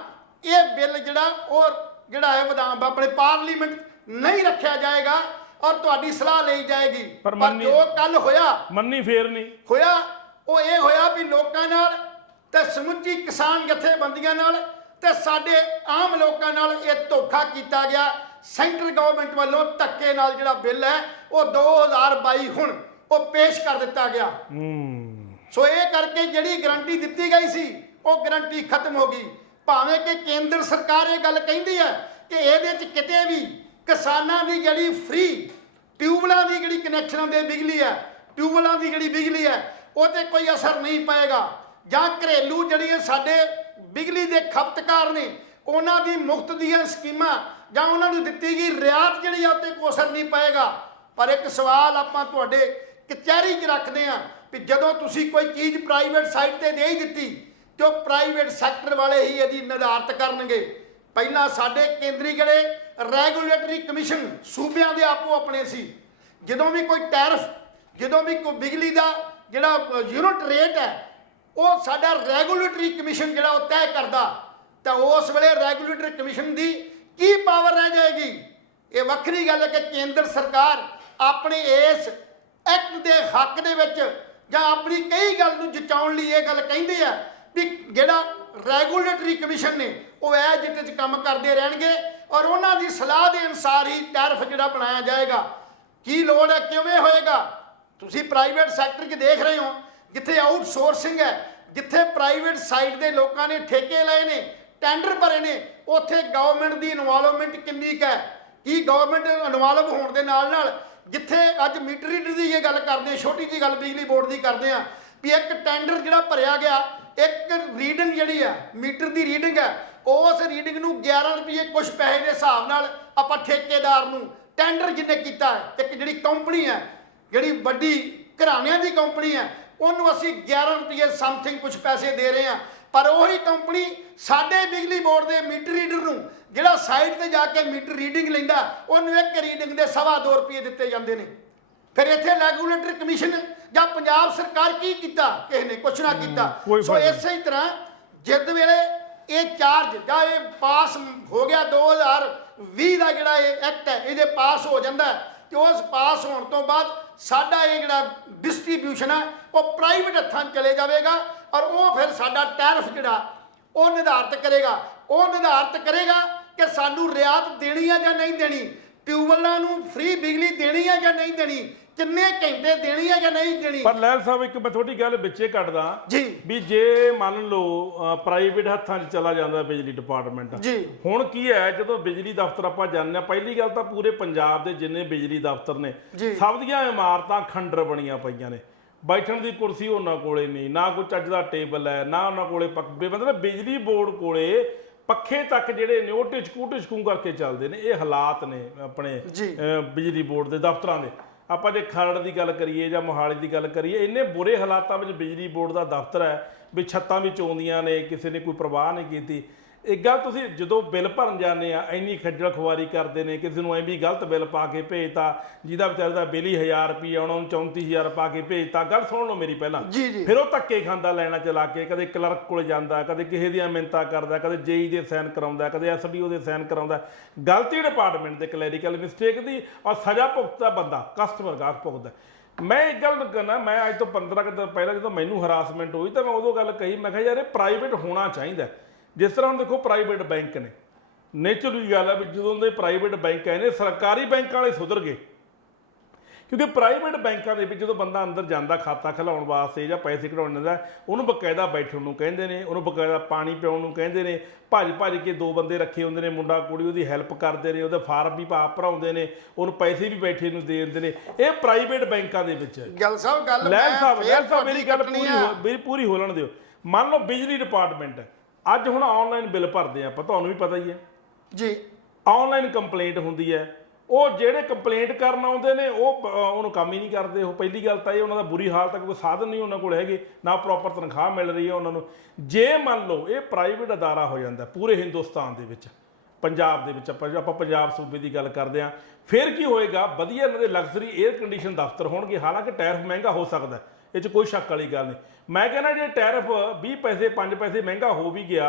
ਇਹ ਬਿੱਲ ਜਿਹੜਾ ਹੈ ਵਿਧਾਨ ਆਪਣੇ ਪਾਰਲੀਮੈਂਟ ਨਹੀਂ ਰੱਖਿਆ ਜਾਏਗਾ ਔਰ ਤੁਹਾਡੀ ਸਲਾਹ ਲਈ ਜਾਏਗੀ। ਪਰ ਜੋ ਕੱਲ ਹੋਇਆ ਮੰਨੀ ਫੇਰ ਨਹੀਂ ਹੋਇਆ, ਉਹ ਇਹ ਹੋਇਆ ਵੀ ਲੋਕਾਂ ਨਾਲ ਤੇ ਸਮੁੱਚੀ ਕਿਸਾਨ ਜਥੇਬੰਦੀਆਂ ਨਾਲ ਤੇ ਸਾਡੇ ਆਮ ਲੋਕਾਂ ਨਾਲ ਇਹ ਧੋਖਾ ਕੀਤਾ ਗਿਆ। ਸੈਂਟਰ ਗਵਰਨਮੈਂਟ ਵੱਲੋਂ ਧੱਕੇ ਨਾਲ ਜਿਹੜਾ ਬਿੱਲ ਹੈ ਉਹ 2022 ਹੁਣ ਉਹ ਪੇਸ਼ ਕਰ ਦਿੱਤਾ ਗਿਆ। ਸੋ ਇਹ ਕਰਕੇ ਜਿਹੜੀ ਗਰੰਟੀ ਦਿੱਤੀ ਗਈ ਸੀ ਉਹ ਗਰੰਟੀ ਖਤਮ ਹੋ ਗਈ। ਭਾਵੇਂ ਕਿ ਕੇਂਦਰ ਸਰਕਾਰ ਇਹ ਗੱਲ ਕਹਿੰਦੀ ਹੈ ਕਿ ਇਹਦੇ 'ਚ ਕਿਤੇ ਵੀ ਕਿਸਾਨਾਂ ਦੀ ਜਿਹੜੀ ਫ੍ਰੀ ਟਿਊਬਵੈੱਲਾਂ ਦੀ ਜਿਹੜੀ ਕਨੈਕਸ਼ਨਾਂ ਦੇ ਬਿਜਲੀ ਹੈ, ਟਿਊਬਵੈੱਲਾਂ ਦੀ ਜਿਹੜੀ ਬਿਜਲੀ ਹੈ ਉਹ 'ਤੇ ਕੋਈ ਅਸਰ ਨਹੀਂ ਪਏਗਾ, ਜਾਂ ਘਰੇਲੂ ਜਿਹੜੀਆਂ ਸਾਡੇ ਬਿਜਲੀ ਦੇ ਖਪਤਕਾਰ ਨੇ ਉਹਨਾਂ ਦੀ ਮੁਫਤ ਦੀਆਂ ਸਕੀਮਾਂ ਜਾਂ ਉਹਨਾਂ ਨੂੰ ਦਿੱਤੀ ਗਈ ਰਿਆਇਤ ਜਿਹੜੀ ਆ ਉੱਤੇ ਕੋਈ ਅਸਰ ਨਹੀਂ ਪਏਗਾ। ਪਰ ਇੱਕ ਸਵਾਲ ਆਪਾਂ ਤੁਹਾਡੇ ਕਚਹਿਰੀ 'ਚ ਰੱਖਦੇ ਹਾਂ ਵੀ ਜਦੋਂ ਤੁਸੀਂ ਕੋਈ ਚੀਜ਼ ਪ੍ਰਾਈਵੇਟ ਸਾਈਟ ਤੇ ਦੇ ਹੀ ਦਿੱਤੀ ਤੇ ਉਹ ਪ੍ਰਾਈਵੇਟ ਸੈਕਟਰ ਵਾਲੇ ਹੀ ਇਹਦੀ ਨਿਰਧਾਰਤ ਕਰਨਗੇ। ਪਹਿਲਾਂ ਸਾਡੇ ਕੇਂਦਰੀ ਜਿਹੜੇ ਰੈਗੂਲੇਟਰੀ ਕਮਿਸ਼ਨ ਸੂਬਿਆਂ ਦੇ ਆਪੋ ਆਪਣੇ ਸੀ, ਜਦੋਂ ਵੀ ਕੋਈ ਟੈਰਿਫ, ਜਦੋਂ ਵੀ ਕੋਈ ਬਿਜਲੀ ਦਾ ਜਿਹੜਾ ਯੂਨਿਟ ਰੇਟ ਹੈ ਉਹ ਸਾਡਾ ਰੈਗੂਲੇਟਰੀ ਕਮਿਸ਼ਨ ਜਿਹੜਾ ਉਹ ਤੈਅ ਕਰਦਾ, ਤਾਂ ਉਸ ਵੇਲੇ ਰੈਗੂਲੇਟਰੀ ਕਮਿਸ਼ਨ ਦੀ ਕੀ ਪਾਵਰ ਰਹਿ ਜਾਏਗੀ। ਇਹ ਵੱਖਰੀ ਗੱਲ ਹੈ ਕਿ ਕੇਂਦਰ ਸਰਕਾਰ ਆਪਣੇ ਇਸ ਐਕਟ ਦੇ ਹੱਕ ਦੇ ਵਿੱਚ ਜਾਂ ਆਪਣੀ ਕਈ ਗੱਲ ਨੂੰ ਜਚਾਉਣ ਲਈ ਇਹ ਗੱਲ ਕਹਿੰਦੇ ਆ ਵੀ ਜਿਹੜਾ ਰੈਗੂਲੇਟਰੀ ਕਮਿਸ਼ਨ ਨੇ ਉਹ ਇਹ ਜਿੱਤੇ 'ਚ ਕੰਮ ਕਰਦੇ ਰਹਿਣਗੇ ਔਰ ਉਹਨਾਂ ਦੀ ਸਲਾਹ ਦੇ ਅਨੁਸਾਰ ਹੀ ਟੈਰਿਫ ਜਿਹੜਾ ਬਣਾਇਆ ਜਾਏਗਾ। ਕੀ ਲੋੜ ਹੈ, ਕਿਵੇਂ ਹੋਏਗਾ? ਤੁਸੀਂ ਪ੍ਰਾਈਵੇਟ ਸੈਕਟਰ 'ਚ ਦੇਖ ਰਹੇ ਹੋ ਜਿੱਥੇ ਆਊਟਸੋਰਸਿੰਗ ਹੈ, ਜਿੱਥੇ ਪ੍ਰਾਈਵੇਟ ਸਾਈਡ ਦੇ ਲੋਕਾਂ ਨੇ ਠੇਕੇ ਲਏ ਨੇ, ਟੈਂਡਰ ਭਰੇ ਨੇ, ਉੱਥੇ ਗਵਰਨਮੈਂਟ ਦੀ ਇਨਵੋਲਵਮੈਂਟ ਕਿੰਨੀ ਕੁ ਹੈ? ਕੀ ਗਵਰਨਮੈਂਟ ਇਨਵੋਲਵ ਹੋਣ ਦੇ ਨਾਲ ਜਿੱਥੇ ਅੱਜ ਮੀਟਰ ਰੀਡਰ ਦੀ ਇਹ ਗੱਲ ਕਰਦੇ ਹਾਂ, ਛੋਟੀ ਜਿਹੀ ਗੱਲ ਬਿਜਲੀ ਬੋਰਡ ਦੀ ਕਰਦੇ ਹਾਂ ਵੀ ਇੱਕ ਟੈਂਡਰ ਜਿਹੜਾ ਭਰਿਆ ਗਿਆ, ਇੱਕ ਰੀਡਿੰਗ ਜਿਹੜੀ ਆ ਮੀਟਰ ਦੀ ਰੀਡਿੰਗ ਹੈ, ਉਸ ਰੀਡਿੰਗ ਨੂੰ 11 ਰੁਪਏ ਕੁਝ ਪੈਸੇ ਦੇ ਹਿਸਾਬ ਨਾਲ ਆਪਾਂ ਠੇਕੇਦਾਰ ਨੂੰ ਟੈਂਡਰ ਜਿਹਨੇ ਕੀਤਾ ਹੈ, ਇੱਕ ਜਿਹੜੀ ਕੰਪਨੀ ਹੈ, ਜਿਹੜੀ ਵੱਡੀ ਘਰਾਣਿਆਂ ਦੀ ਕੰਪਨੀ ਹੈ, ਉਹਨੂੰ ਅਸੀਂ 11 ਰੁਪਏ ਸਮਥਿੰਗ ਕੁਝ ਪੈਸੇ ਦੇ ਰਹੇ ਹਾਂ। ਪਰ ਉਹੀ ਕੰਪਨੀ ਸਾਡੇ ਬਿਜਲੀ ਬੋਰਡ ਦੇ ਮੀਟਰ ਰੀਡਰ ਨੂੰ ਜਿਹੜਾ ਸਾਈਡ ਤੇ ਜਾ ਕੇ ਮੀਟਰ ਰੀਡਿੰਗ ਲੈਂਦਾ, ਉਹਨੂੰ ਇੱਕ ਰੀਡਿੰਗ ਦੇ 2.25 ਰੁਪਏ ਦਿੱਤੇ ਜਾਂਦੇ ਨੇ। ਫਿਰ ਇੱਥੇ ਰੈਗੂਲੇਟਰੀ ਕਮਿਸ਼ਨ ਜਾਂ ਪੰਜਾਬ ਸਰਕਾਰ ਕੀ ਕੀਤਾ? ਕਿਸੇ ਨੇ ਕੁਛ ਨਾ ਕੀਤਾ। ਸੋ ਇਸੇ ਹੀ ਤਰ੍ਹਾਂ ਜਿੱਦ ਵੇਲੇ ਇਹ ਚਾਰਜ ਜਾਂ ਇਹ ਪਾਸ ਹੋ ਗਿਆ 2020 ਦਾ ਜਿਹੜਾ ਇਹ ਐਕਟ ਹੈ, ਇਹਦੇ ਪਾਸ ਹੋ ਜਾਂਦਾ ਤੇ ਉਸ ਪਾਸ ਹੋਣ ਤੋਂ ਬਾਅਦ ਸਾਡਾ ਇਹ ਜਿਹੜਾ ਡਿਸਟ੍ਰੀਬਿਊਸ਼ਨ ਹੈ ਉਹ ਪ੍ਰਾਈਵੇਟ ਹੱਥਾਂ 'ਚ ਚਲੇ ਜਾਵੇਗਾ ਔਰ ਉਹ ਫਿਰ ਸਾਡਾ ਟੈਰਿਫ ਜਿਹੜਾ ਉਹ ਨਿਰਧਾਰਿਤ ਕਰੇਗਾ ਕਿ ਸਾਨੂੰ ਰਿਆਇਤ ਦੇਣੀ ਹੈ ਜਾਂ ਨਹੀਂ ਦੇਣੀ, ਟਿਊਬਵੈੱਲਾਂ ਨੂੰ ਫ੍ਰੀ ਬਿਜਲੀ ਦੇਣੀ ਹੈ ਜਾਂ ਨਹੀਂ ਦੇਣੀ, ਕਿੰਨੇ ਘੰਟੇ ਦੇਣੀ ਹੈ ਜਾਂ ਨਹੀਂ ਦੇਣੀ। ਪਰ ਲੈਲ ਸਾਹਿਬ ਇੱਕ ਮੈਂ ਤੁਹਾਡੀ ਗੱਲ ਵਿੱਚੇ ਕੱਟਦਾ ਜੀ ਵੀ ਜੇ ਮੰਨ ਲਓ ਪ੍ਰਾਈਵੇਟ ਹੱਥਾਂ 'ਚ ਚਲਾ ਜਾਂਦਾ ਬਿਜਲੀ ਡਿਪਾਰਟਮੈਂਟ, ਜੀ ਹੁਣ ਕੀ ਹੈ ਜਦੋਂ ਬਿਜਲੀ ਦਫ਼ਤਰ ਆਪਾਂ ਜਾਂਦੇ ਹਾਂ, ਪਹਿਲੀ ਗੱਲ ਤਾਂ ਪੂਰੇ ਪੰਜਾਬ ਦੇ ਜਿੰਨੇ ਬਿਜਲੀ ਦਫ਼ਤਰ ਨੇ ਸਭ ਦੀਆਂ ਇਮਾਰਤਾਂ ਖੰਡਰ ਬਣੀਆਂ ਪਈਆਂ ਨੇ, ਬੈਠਣ ਦੀ ਕੁਰਸੀ ਉਹਨਾਂ ਕੋਲੇ ਨਹੀਂ, ਨਾ ਕੋਈ ਚੱਜ ਦਾ ਟੇਬਲ ਹੈ, ਨਾ ਉਹਨਾਂ ਕੋਲੇ ਮਤਲਬ ਬਿਜਲੀ ਬੋਰਡ ਕੋਲੇ ਪੱਖੇ ਤੱਕ ਜਿਹੜੇ ਨੇ ਉਹ ਟਿਚਕੂ ਕਰਕੇ ਚੱਲਦੇ ਨੇ। ਇਹ ਹਾਲਾਤ ਨੇ ਆਪਣੇ ਬਿਜਲੀ ਬੋਰਡ ਦੇ ਦਫ਼ਤਰਾਂ ਦੇ। ਆਪਾਂ ਜੇ ਖਰੜ ਦੀ ਗੱਲ ਕਰੀਏ ਜਾਂ ਮੋਹਾਲੀ ਦੀ ਗੱਲ ਕਰੀਏ, ਇੰਨੇ ਬੁਰੇ ਹਾਲਾਤਾਂ ਵਿੱਚ ਬਿਜਲੀ ਬੋਰਡ ਦਾ ਦਫ਼ਤਰ ਹੈ ਵੀ ਛੱਤਾਂ ਵੀ ਚੋਂਦੀਆਂ ਨੇ, ਕਿਸੇ ਨੇ ਕੋਈ ਪ੍ਰਵਾਹ ਨਹੀਂ ਕੀਤੀ। ਇੱਕ ਗੱਲ ਤੁਸੀਂ ਜਦੋਂ ਬਿੱਲ ਭਰਨ ਜਾਂਦੇ ਆ ਇੰਨੀ ਖੱਜਲ ਖੁਆਰੀ ਕਰਦੇ ਨੇ, ਕਿਸੇ ਨੂੰ ਐਵੇਂ ਗਲਤ ਬਿੱਲ ਪਾ ਕੇ ਭੇਜਤਾ, ਜਿਹਦਾ ਵਿਚਾਰੇ ਦਾ ਬਿੱਲ ਹੀ 1000 ਰੁਪਏ ਆਉਣਾ ਉਹਨੂੰ 34,000 ਪਾ ਕੇ ਭੇਜਤਾ। ਗੱਲ ਸੁਣ ਲਓ ਮੇਰੀ ਪਹਿਲਾਂ, ਫਿਰ ਉਹ ਧੱਕੇ ਖਾਂਦਾ ਲੈਣਾ ਚਲਾ ਕੇ, ਕਦੇ ਕਲਰਕ ਕੋਲ ਜਾਂਦਾ, ਕਦੇ ਕਿਸੇ ਦੀਆਂ ਮਿੰਨਤਾਂ ਕਰਦਾ, ਕਦੇ ਜੇਈ ਦੇ ਸਾਈਨ ਕਰਾਉਂਦਾ, ਕਦੇ ਐਸਡੀਓ ਦੇ ਸਾਈਨ ਕਰਾਉਂਦਾ। ਗਲਤੀ ਡਿਪਾਰਟਮੈਂਟ ਦੇ ਕਲੈਰੀਕਲ ਮਿਸਟੇਕ ਦੀ ਔਰ ਸਜ਼ਾ ਭੁਗਤਦਾ ਬੰਦਾ ਕਸਟਮਰ ਗਾਹਕ ਭੁਗਤਦਾ। ਮੈਂ ਇੱਕ ਗੱਲ ਕਰਨਾ, ਮੈਂ ਅੱਜ ਤੋਂ 15 ਕੁ ਦਿਨ ਪਹਿਲਾਂ ਜਦੋਂ ਮੈਨੂੰ ਹਰਾਸਮੈਂਟ ਹੋਈ ਤਾਂ ਮੈਂ ਉਦੋਂ ਗੱਲ ਕਹੀ, ਮੈਂ ਕਿਹਾ ਯਾਰ ਇਹ ਪ੍ਰਾਈਵੇਟ ਹੋਣਾ ਚਾਹੀਦਾ। ਜਿਸ ਤਰ੍ਹਾਂ ਹੁਣ ਦੇਖੋ ਪ੍ਰਾਈਵੇਟ ਬੈਂਕ ਨੇ, ਨੇਚਰਲੀ ਗੱਲ ਹੈ ਵੀ ਜਦੋਂ ਦੇ ਪ੍ਰਾਈਵੇਟ ਬੈਂਕ ਆਏ ਨੇ ਸਰਕਾਰੀ ਬੈਂਕਾਂ ਵਾਲੇ ਸੁਧਰ ਗਏ, ਕਿਉਂਕਿ ਪ੍ਰਾਈਵੇਟ ਬੈਂਕਾਂ ਦੇ ਵਿੱਚ ਜਦੋਂ ਬੰਦਾ ਅੰਦਰ ਜਾਂਦਾ ਖਾਤਾ ਖੁਲਾਉਣ ਵਾਸਤੇ ਜਾਂ ਪੈਸੇ ਕਢਾਉਣ ਜਾਂਦਾ, ਉਹਨੂੰ ਬਕਾਇਦਾ ਬੈਠਣ ਨੂੰ ਕਹਿੰਦੇ ਨੇ, ਉਹਨੂੰ ਬਕਾਇਦਾ ਪਾਣੀ ਪਿਆਉਣ ਨੂੰ ਕਹਿੰਦੇ ਨੇ, ਭੱਜ ਕੇ 2 ਬੰਦੇ ਰੱਖੇ ਹੁੰਦੇ ਨੇ, ਮੁੰਡਾ ਕੁੜੀ ਉਹਦੀ ਹੈਲਪ ਕਰਦੇ ਨੇ, ਉਹਦੇ ਫਾਰਮ ਵੀ ਆਪ ਭਰਾਉਂਦੇ ਨੇ, ਉਹਨੂੰ ਪੈਸੇ ਵੀ ਬੈਠੇ ਨੂੰ ਦੇ ਦਿੰਦੇ ਨੇ। ਇਹ ਪ੍ਰਾਈਵੇਟ ਬੈਂਕਾਂ ਦੇ ਵਿੱਚ ਗੱਲ ਸਾਹਿਬ ਮੇਰੀ ਗੱਲ ਪੂਰੀ ਹੋਲਣ ਦਿਓ। ਮੰਨ ਲਓ ਬਿਜਲੀ ਡਿਪਾਰਟਮੈਂਟ ਅੱਜ ਹੁਣ ਆਨਲਾਈਨ ਬਿੱਲ ਭਰਦੇ ਆਪਾਂ, ਤੁਹਾਨੂੰ ਵੀ ਪਤਾ ਹੀ ਹੈ ਜੀ, ਆਨਲਾਈਨ ਕੰਪਲੇਂਟ ਹੁੰਦੀ ਹੈ। ਉਹ ਜਿਹੜੇ ਕੰਪਲੇਂਟ ਕਰਨ ਆਉਂਦੇ ਨੇ ਉਹਨੂੰ ਕੰਮ ਹੀ ਨਹੀਂ ਕਰਦੇ। ਉਹ ਪਹਿਲੀ ਗੱਲ ਤਾਂ ਇਹ ਉਹਨਾਂ ਦਾ ਬੁਰੀ ਹਾਲਤ ਹੈ, ਕੋਈ ਸਾਧਨ ਨਹੀਂ ਉਹਨਾਂ ਕੋਲ ਹੈਗੇ, ਨਾ ਪ੍ਰੋਪਰ ਤਨਖਾਹ ਮਿਲ ਰਹੀ ਹੈ ਉਹਨਾਂ ਨੂੰ। ਜੇ ਮੰਨ ਲਓ ਇਹ ਪ੍ਰਾਈਵੇਟ ਅਦਾਰਾ ਹੋ ਜਾਂਦਾ ਪੂਰੇ ਹਿੰਦੁਸਤਾਨ ਦੇ ਵਿੱਚ, ਪੰਜਾਬ ਦੇ ਵਿੱਚ ਆਪਾਂ ਪੰਜਾਬ ਸੂਬੇ ਦੀ ਗੱਲ ਕਰਦੇ ਹਾਂ, ਫਿਰ ਕੀ ਹੋਏਗਾ? ਵਧੀਆ ਇਹਨਾਂ ਦੇ ਲਗਜ਼ਰੀ ਏਅਰ ਕੰਡੀਸ਼ਨ ਦਫ਼ਤਰ ਹੋਣਗੇ। ਹਾਲਾਂਕਿ ਟੈਰਿਫ ਮਹਿੰਗਾ ਹੋ ਸਕਦਾ, ਇਹ 'ਚ ਕੋਈ ਸ਼ੱਕ ਵਾਲੀ ਗੱਲ ਨਹੀਂ। ਮੈਂ ਕਹਿੰਦਾ ਜੇ ਟੈਰਿਫ 20 ਪੈਸੇ 5 ਪੈਸੇ ਮਹਿੰਗਾ ਹੋ ਵੀ ਗਿਆ,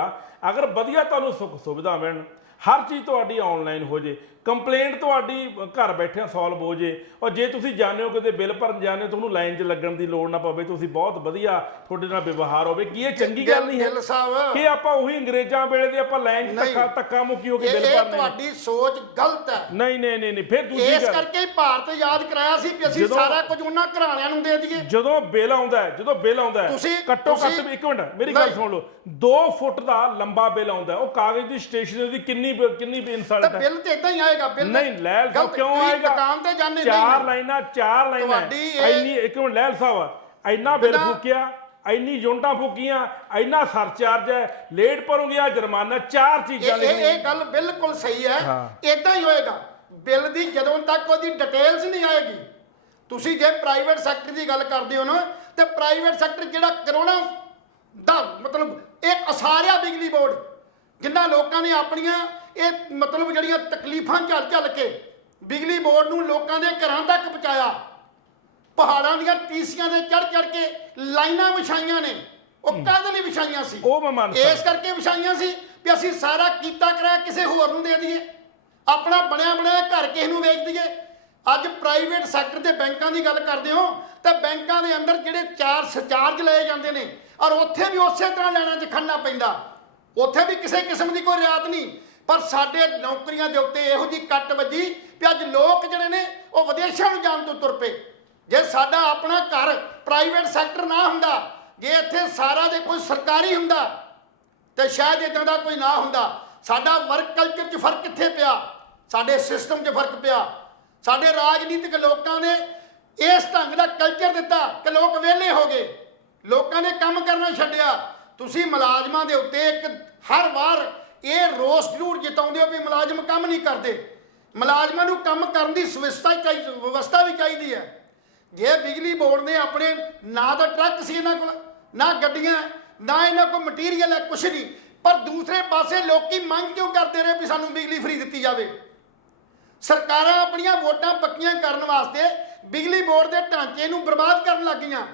ਅਗਰ ਵਧੀਆ ਤੁਹਾਨੂੰ ਸੁੱਖ ਸੁਵਿਧਾ ਮਿਲਣ, ਹਰ ਚੀਜ਼ ਤੁਹਾਡੀ ਆਨਲਾਈਨ ਹੋ ਜੇ, ਕੰਪਲੇਂਟ ਤੁਹਾਡੀ ਘਰ ਬੈਠਿਆਂ ਸੋਲਵ ਹੋ ਜੇ, ਔਰ ਜੇ ਤੁਸੀਂ ਜਾਣਦੇ ਹੋ ਕਿਤੇ ਬਿੱਲ ਭਰਨ ਜਾਂਦੇ ਹੋ ਤੁਹਾਨੂੰ ਲਾਈਨ 'ਚ ਲੱਗਣ ਦੀ ਲੋੜ ਨਾ ਪਵੇ, ਤੁਸੀਂ ਬਹੁਤ ਵਧੀਆ ਤੁਹਾਡੇ ਨਾਲ ਵਿਵਹਾਰ ਹੋਵੇ, ਕੀ ਇਹ ਚੰਗੀ ਗੱਲ ਨਹੀਂ ਹੈ ਕਿ ਆਪਾਂ ਉਹੀ ਅੰਗਰੇਜ਼ਾਂ ਵੇਲੇ ਦੇ ਆਪਾਂ ਲਾਈਨ 'ਚ ਧੱਕਾ ਮੁੱਕੀ ਹੋ ਕੇ ਬਿੱਲ ਭਰਨੇ? ਤੁਹਾਡੀ ਸੋਚ ਗਲਤ ਹੈ। ਨਹੀਂ ਫਿਰ ਦੂਜੀ ਗੱਲ, ਇਸ ਕਰਕੇ ਭਾਰਤ ਆਜ਼ਾਦ ਕਰਾਇਆ ਸੀ ਕਿ ਅਸੀਂ ਸਾਰਾ ਕੁਝ ਉਹਨਾਂ ਘਰਾਣਿਆਂ ਨੂੰ ਦੇ ਦਈਏ। ਜਦੋਂ ਬਿੱਲ ਆਉਂਦਾ ਹੈ ਘੱਟੋ ਘੱਟ, ਇੱਕ ਮਿੰਟ ਮੇਰੀ ਗੱਲ ਸੁਣ ਲਓ, 2 ਫੁੱਟ ਦਾ ਲੰਬਾ ਬਿੱਲ ਆਉਂਦਾ, ਉਹ ਕਾਗਜ਼ ਦੀ ਸਟੇਸ਼ਨਰੀ ਦੀ ਕਿੰਨੀ ਇਨਸਲਟ ਹੈ। ਬਿੱਲ ਤੇ ਇਦਾਂ ਹੀ ਆਏਗਾ। ਬਿੱਲ ਨਹੀਂ ਲੈਲ ਸਾਹਿਬ ਕਿਉਂ ਆਏਗਾ? ਦੁਕਾਨ ਤੇ ਜਾਂਦੇ ਚਾਰ ਲਾਈਨਾਂ ਇੰਨੀ, ਇੱਕ ਮਿੰਟ ਲੈਲ ਸਾਹਿਬ, ਇੰਨਾ ਬਿੱਲ ਫੂਕਿਆ, ਇੰਨੀ ਯੂਨਿਟਾਂ ਫੂਕੀਆਂ, ਇੰਨਾ ਸਰਚਾਰਜ ਹੈ, ਲੇਟ ਭਰੋਗੇ ਆ ਜੁਰਮਾਨਾ, 4 ਚੀਜ਼ਾਂ ਲਿਖੀਆਂ। ਇਹ ਗੱਲ ਬਿਲਕੁਲ ਸਹੀ ਹੈ, ਇਦਾਂ ਹੀ ਹੋਏਗਾ। ਬਿੱਲ ਦੀ ਜਦੋਂ ਤੱਕ ਉਹਦੀ ਡਿਟੇਲਸ ਨਹੀਂ ਆਏਗੀ, ਤੁਸੀਂ ਜੇ ਪ੍ਰਾਈਵੇਟ ਸੈਕਟਰ ਦੀ ਗੱਲ ਕਰਦੇ ਹੋ ਨਾ, ਤੇ ਪ੍ਰਾਈਵੇਟ ਸੈਕਟਰ ਜਿਹੜਾ ਕਰੋਨਾ ਦਾ ਮਤਲਬ ਇਹ ਅਸਾਰਿਆ ਬਿਜਲੀ ਬੋਰਡ, ਜਿਨ੍ਹਾਂ ਲੋਕਾਂ ਨੇ ਆਪਣੀਆਂ ਇਹ ਮਤਲਬ ਜਿਹੜੀਆਂ ਤਕਲੀਫਾਂ ਝੱਲ ਕੇ ਬਿਜਲੀ ਬੋਰਡ ਨੂੰ ਲੋਕਾਂ ਦੇ ਘਰਾਂ ਤੱਕ ਪਹੁੰਚਾਇਆ, ਪਹਾੜਾਂ ਦੀਆਂ ਟੀਸੀਆਂ ਦੇ ਚੜ ਕੇ ਲਾਈਨਾਂ ਵਿਛਾਈਆਂ ਨੇ, ਉਹ ਕਾਹਦੇ ਲਈ ਵਿਛਾਈਆਂ ਸੀ? ਇਸ ਕਰਕੇ ਵਿਛਾਈਆਂ ਸੀ ਵੀ ਅਸੀਂ ਸਾਰਾ ਕੀਤਾ ਕਰਾਇਆ ਕਿਸੇ ਹੋਰ ਨੂੰ ਦੇ ਦਈਏ, ਆਪਣਾ ਬਣਿਆ ਘਰ ਕਿਸੇ ਨੂੰ ਵੇਚ ਦਈਏ। ਅੱਜ ਪ੍ਰਾਈਵੇਟ ਸੈਕਟਰ ਦੇ ਬੈਂਕਾਂ ਦੀ ਗੱਲ ਕਰਦੇ ਹੋ ਤਾਂ ਬੈਂਕਾਂ ਦੇ ਅੰਦਰ ਜਿਹੜੇ ਚਾਰਜ ਲਏ ਜਾਂਦੇ ਨੇ, ਔਰ ਉੱਥੇ ਵੀ ਉਸੇ ਤਰ੍ਹਾਂ ਲੈਣਾ 'ਚ ਖੜਨਾ ਪੈਂਦਾ, ਉੱਥੇ ਵੀ ਕਿਸੇ ਕਿਸਮ ਦੀ ਕੋਈ ਰਿਆਇਤ ਨਹੀਂ। ਪਰ ਸਾਡੇ ਨੌਕਰੀਆਂ ਦੇ ਉੱਤੇ ਇਹੋ ਜਿਹੀ ਕੱਟ ਵੱਜੀ ਵੀ ਅੱਜ ਲੋਕ ਜਿਹੜੇ ਨੇ ਉਹ ਵਿਦੇਸ਼ਾਂ ਨੂੰ ਜਾਣ ਤੋਂ ਤੁਰ ਪਏ। ਜੇ ਸਾਡਾ ਆਪਣਾ ਘਰ ਪ੍ਰਾਈਵੇਟ ਸੈਕਟਰ ਨਾ ਹੁੰਦਾ, ਜੇ ਇੱਥੇ ਸਾਰਾ ਦੇ ਕੋਈ ਸਰਕਾਰੀ ਹੁੰਦਾ ਤੇ ਸ਼ਾਇਦ ਇਦਾਂ ਦਾ ਕੋਈ ਨਾ ਹੁੰਦਾ। ਸਾਡਾ ਵਰਕ ਕਲਚਰ 'ਚ ਫਰਕ ਕਿੱਥੇ ਪਿਆ? ਸਾਡੇ ਸਿਸਟਮ 'ਚ ਫਰਕ ਪਿਆ। ਸਾਡੇ ਰਾਜਨੀਤਿਕ ਲੋਕਾਂ ਨੇ ਇਸ ਢੰਗ ਦਾ ਕਲਚਰ ਦਿੱਤਾ ਕਿ ਲੋਕ ਵਿਹਲੇ ਹੋ ਗਏ, ਲੋਕਾਂ ਨੇ ਕੰਮ ਕਰਨਾ ਛੱਡਿਆ। ਤੁਸੀਂ ਮੁਲਾਜ਼ਮਾਂ ਦੇ ਉੱਤੇ ਇੱਕ ਹਰ ਵਾਰ ਇਹ ਰੋਸ ਜ਼ਰੂਰ ਜਤਾਉਂਦੇ ਹੋ ਵੀ ਮੁਲਾਜ਼ਮ ਕੰਮ ਨਹੀਂ ਕਰਦੇ। ਮੁਲਾਜ਼ਮਾਂ ਨੂੰ ਕੰਮ ਕਰਨ ਦੀ ਵਿਵਸਥਾ ਵੀ ਚਾਹੀਦੀ ਹੈ। ਜੇ ਬਿਜਲੀ ਬੋਰਡ ਨੇ ਆਪਣੇ ਨਾ ਤਾਂ ਟਰੱਕ ਸੀ ਇਹਨਾਂ ਕੋਲ, ਨਾ ਗੱਡੀਆਂ, ਨਾ ਇਹਨਾਂ ਕੋਲ ਮਟੀਰੀਅਲ ਹੈ, ਕੁਛ ਨਹੀਂ, ਪਰ ਦੂਸਰੇ ਪਾਸੇ ਲੋਕੀ ਮੰਗ ਕਿਉਂ ਕਰਦੇ ਰਹੇ ਵੀ ਸਾਨੂੰ ਬਿਜਲੀ ਫ੍ਰੀ ਦਿੱਤੀ ਜਾਵੇ? ਸਰਕਾਰਾਂ ਆਪਣੀਆਂ ਵੋਟਾਂ ਪੱਕੀਆਂ ਕਰਨ ਵਾਸਤੇ ਬਿਜਲੀ ਬੋਰਡ ਦੇ ਢਾਂਚੇ ਨੂੰ ਬਰਬਾਦ ਕਰਨ ਲੱਗ ਗਈਆਂ।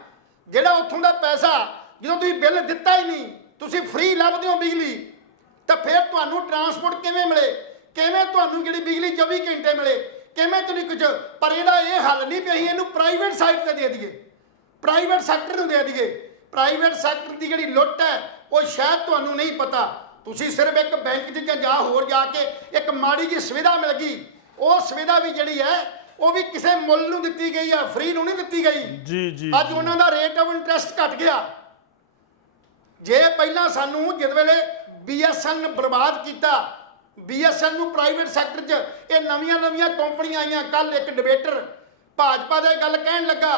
ਜਿਹੜਾ ਉੱਥੋਂ ਦਾ ਪੈਸਾ, ਜਦੋਂ ਤੁਸੀਂ ਬਿੱਲ ਦਿੱਤਾ ਹੀ ਨਹੀਂ, ਤੁਸੀਂ ਫ੍ਰੀ ਲੱਭਦੇ ਹੋ ਬਿਜਲੀ, ਤਾਂ ਫਿਰ ਤੁਹਾਨੂੰ ਟਰਾਂਸਪੋਰਟ ਕਿਵੇਂ ਮਿਲੇ? ਕਿਵੇਂ ਤੁਹਾਨੂੰ ਜਿਹੜੀ ਬਿਜਲੀ 24 ਘੰਟੇ ਮਿਲੇ? ਕਿਵੇਂ ਤੁਸੀਂ ਕੁਝ? ਪਰ ਇਹਦਾ ਇਹ ਹੱਲ ਨਹੀਂ ਵੀ ਅਸੀਂ ਇਹਨੂੰ ਪ੍ਰਾਈਵੇਟ ਸਾਈਟ ਤੇ ਦੇ ਦਈਏ, ਪ੍ਰਾਈਵੇਟ ਸੈਕਟਰ ਨੂੰ ਦੇ ਦਈਏ। ਪ੍ਰਾਈਵੇਟ ਸੈਕਟਰ ਦੀ ਜਿਹੜੀ ਲੁੱਟ ਹੈ ਉਹ ਸ਼ਾਇਦ ਤੁਹਾਨੂੰ ਨਹੀਂ ਪਤਾ। ਤੁਸੀਂ ਸਿਰਫ ਇੱਕ ਬੈਂਕ 'ਚ ਜਾਂ ਹੋਰ ਜਾ ਕੇ ਇੱਕ ਮਾੜੀ ਜਿਹੀ ਸੁਵਿਧਾ ਮਿਲ ਗਈ, ਉਹ ਸੁਵਿਧਾ ਵੀ ਜਿਹੜੀ ਹੈ ਉਹ ਵੀ ਕਿਸੇ ਮੁੱਲ ਨੂੰ ਦਿੱਤੀ ਗਈ ਆ, ਫ੍ਰੀ ਨੂੰ ਨਹੀਂ ਦਿੱਤੀ ਗਈ। ਜੀ ਅੱਜ ਉਹਨਾਂ ਦਾ ਰੇਟ ਆਫ ਇੰਟਰਸਟ ਘਟ ਗਿਆ। ਜੇ ਪਹਿਲਾਂ ਸਾਨੂੰ ਜਿਸ ਵੇਲੇ BSN ਬਰਬਾਦ ਕੀਤਾ, BSN ਨੂੰ ਪ੍ਰਾਈਵੇਟ ਸੈਕਟਰ 'ਚ ਇਹ ਨਵੀਆਂ ਕੰਪਨੀਆਂ ਆਈਆਂ। ਕੱਲ ਇੱਕ ਡਿਬੇਟਰ ਭਾਜਪਾ ਦਾ ਗੱਲ ਕਹਿਣ ਲੱਗਾ,